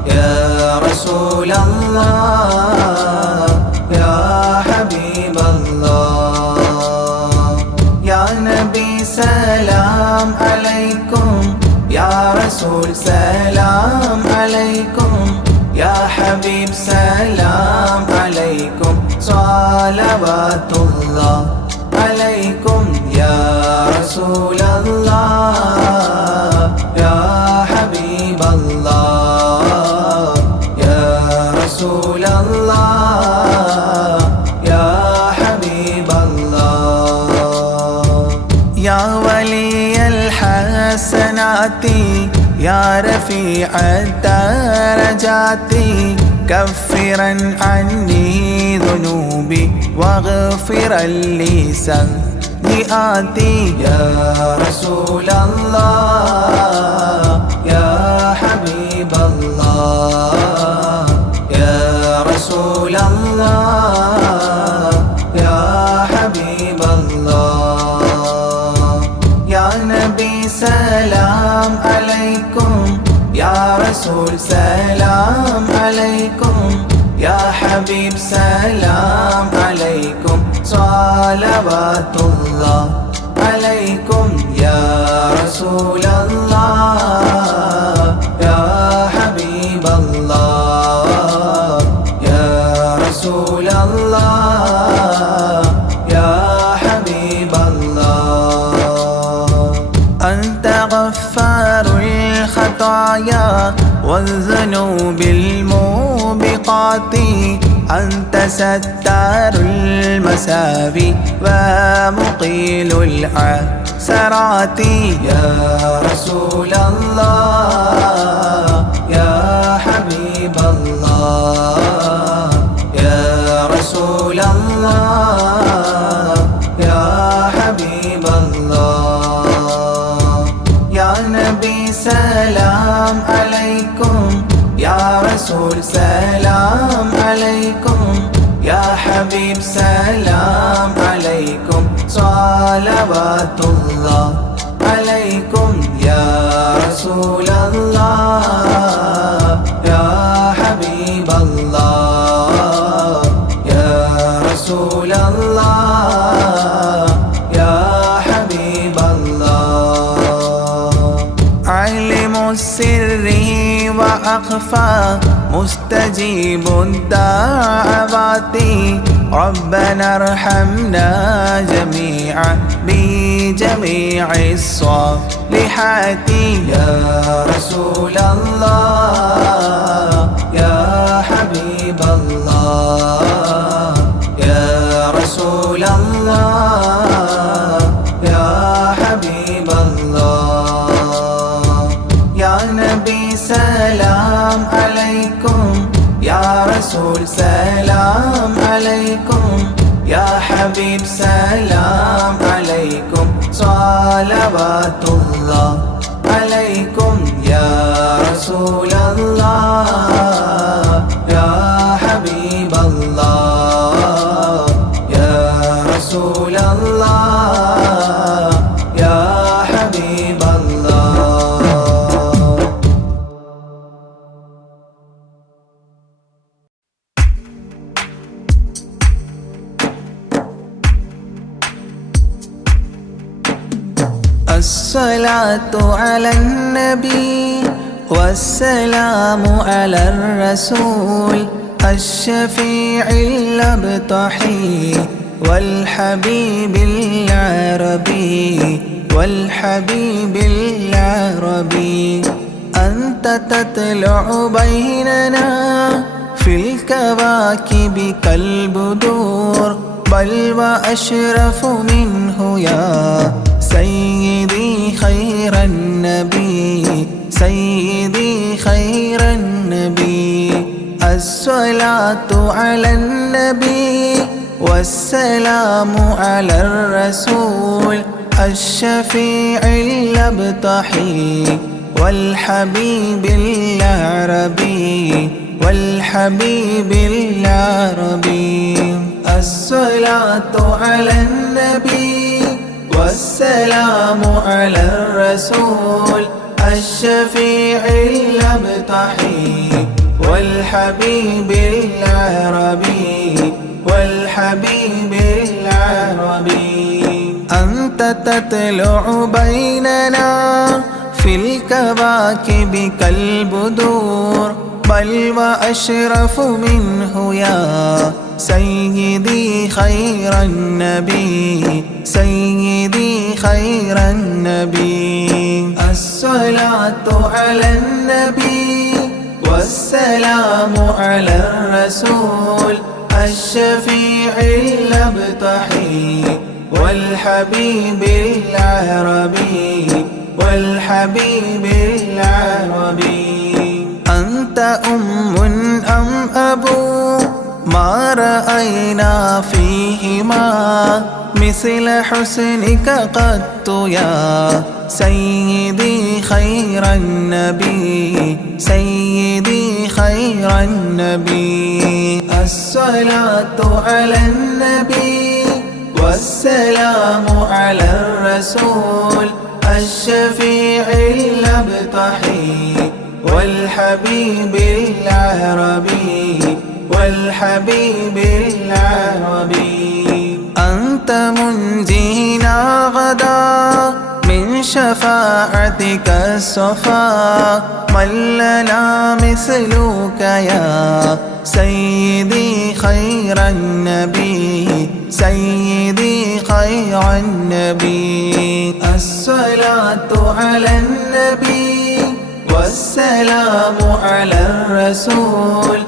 يا رسول الله يا حبيب الله يا نبي سلام عليكم يا رسول سلام عليكم يا حبيب سلام عليكم صلوات الله عليكم يا رسول الله يا حبيب الله يا رسول الله يا حبيب الله يا ولي الحسنات يا رفيع الدرجات كفرا عني ذنوبي واغفرا لي سيئاتي يا رسول الله يا حبيب الله يا رسول الله يا حبيب الله يا نبي سلام عليكم يا رسول سلام عليكم يا حبيب سلام عليكم صلوات الله عليكم يا رسول الله يا حبيب الله يا رسول الله يا حبيب الله أنت غفار الخطايا والذنوب الموبقات أنت ستار المساوي ومقيل العثرات يا رسول الله يا حبيب الله يا رسول الله يا حبيب الله يا نبي سلام عليكم يا رسول سلام عليكم يا حبيب سلام عليكم صلوات الله عليكم يا رسول الله يا حبيب الله يا رسول الله يا حبيب الله علم السر وأخفى مستجيب الدعوات ربنا ارحمنا جميعا بجميع الصالحات يا رسول الله يا حبيب الله يا رسول الله يا حبيب الله يا نبي سلام عليكم يا رسول سلام عليكم يا حبيب سلام عليكم صلوات الله عليكم يا رسول الله يا حبيب الله يا رسول الله الصلاة على النبي والسلام على الرسول الشفيع الأبطحي والحبيب العربي والحبيب العربي. أنت تطلع بيننا في الكواكب كالبدور، بل وأشرف منه يا سيدي خير النبي، سيدي خير النبي. الصلاة على النبي والسلام على الرسول الشفيع الأبطحي والحبيب العربي والحبيب العربي. الصلاة على النبي والسلام على الرسول الشفيع الأبطحي والحبيب العربي والحبيب العربي. أنت تطلع بيننا في الكواكب كالبدور، بل وأشرف منه يا سيدي خير النبي، سيدي خير النبي. الصلاة على النبي والسلام على الرسول الشفيع الأبطحي والحبيب العربي والحبيب العربي. أنت أم أم أبو ما رأينا فيهما مثل حسنك قط يا سيدي خير النبي، سيدي خير النبي. الصلاة على النبي والسلام على الرسول الشفيع الأبطحي والحبيب العربي والحبيب العربي. أنت منجينا غدا من شفاعتك الصفا، من لنا مثلك يا سيدي خير النبي، سيدي خير النبي. الصلاة على النبي والسلام على الرسول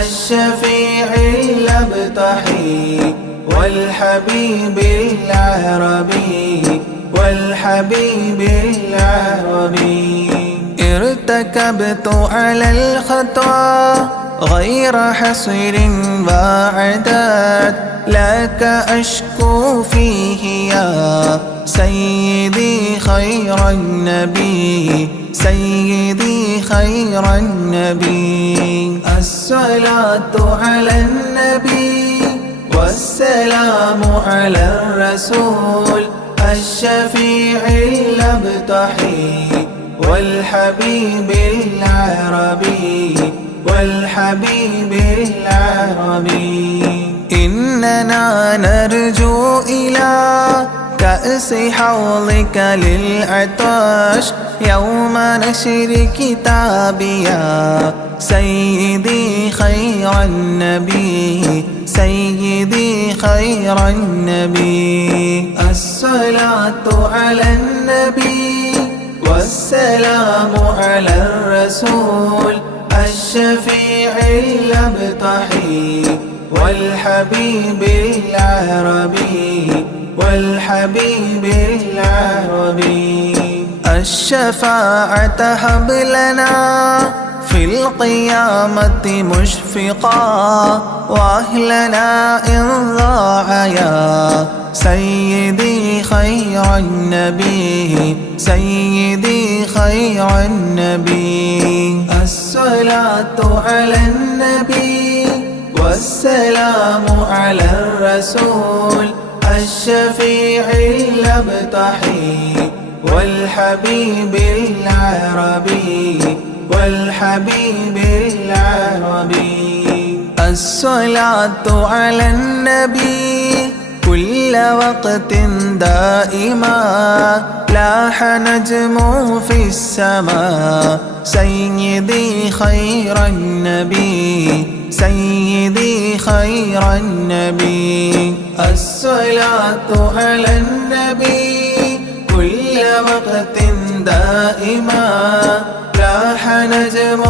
الشفيع الأبطحي والحبيب العربي والحبيب العربي. ارتكبت على الخطا غير حصر وعداد، لك أشكو فيه يا سيدي خير النبي، سيدي خير النبي. الصلاة على النبي والسلام على الرسول الشفيع الأبطحي والحبيب العربي والحبيب العربي. إننا نرجو إلى كأس حوضك للعطاش يوم نشر كتابي يا سيدي خير النبي، سيدي خير النبي. الصلاة على النبي والسلام على الرسول الشفيع الأبطحي والحبيب العربي والحبيب العربي. الشفاعة هب لنا في القيامة مشفقا، وأهلنا إن ضاع يا سيدي خير النبي، سيدي خير النبي. الصلاة على النبي والسلام على الرسول الشفيع الأبطحي والحبيب العربي والحبيب العربي. الصلاة على النبي كل وقت دائما لاح نجم في السماء سيدي خير النبي سيدي خير النبي الصلاة على النبي كل وقت دائما لاح نجم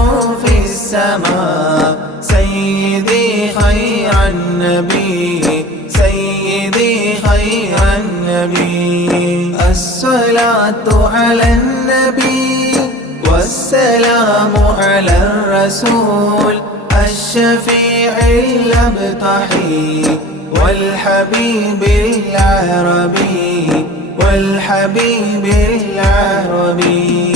في السماء سيدي خير النبي سيدي خير النبي الصلاة على النبي والسلام على الرسول الشفيع الأبطحي والحبيب العربي والحبيب العربي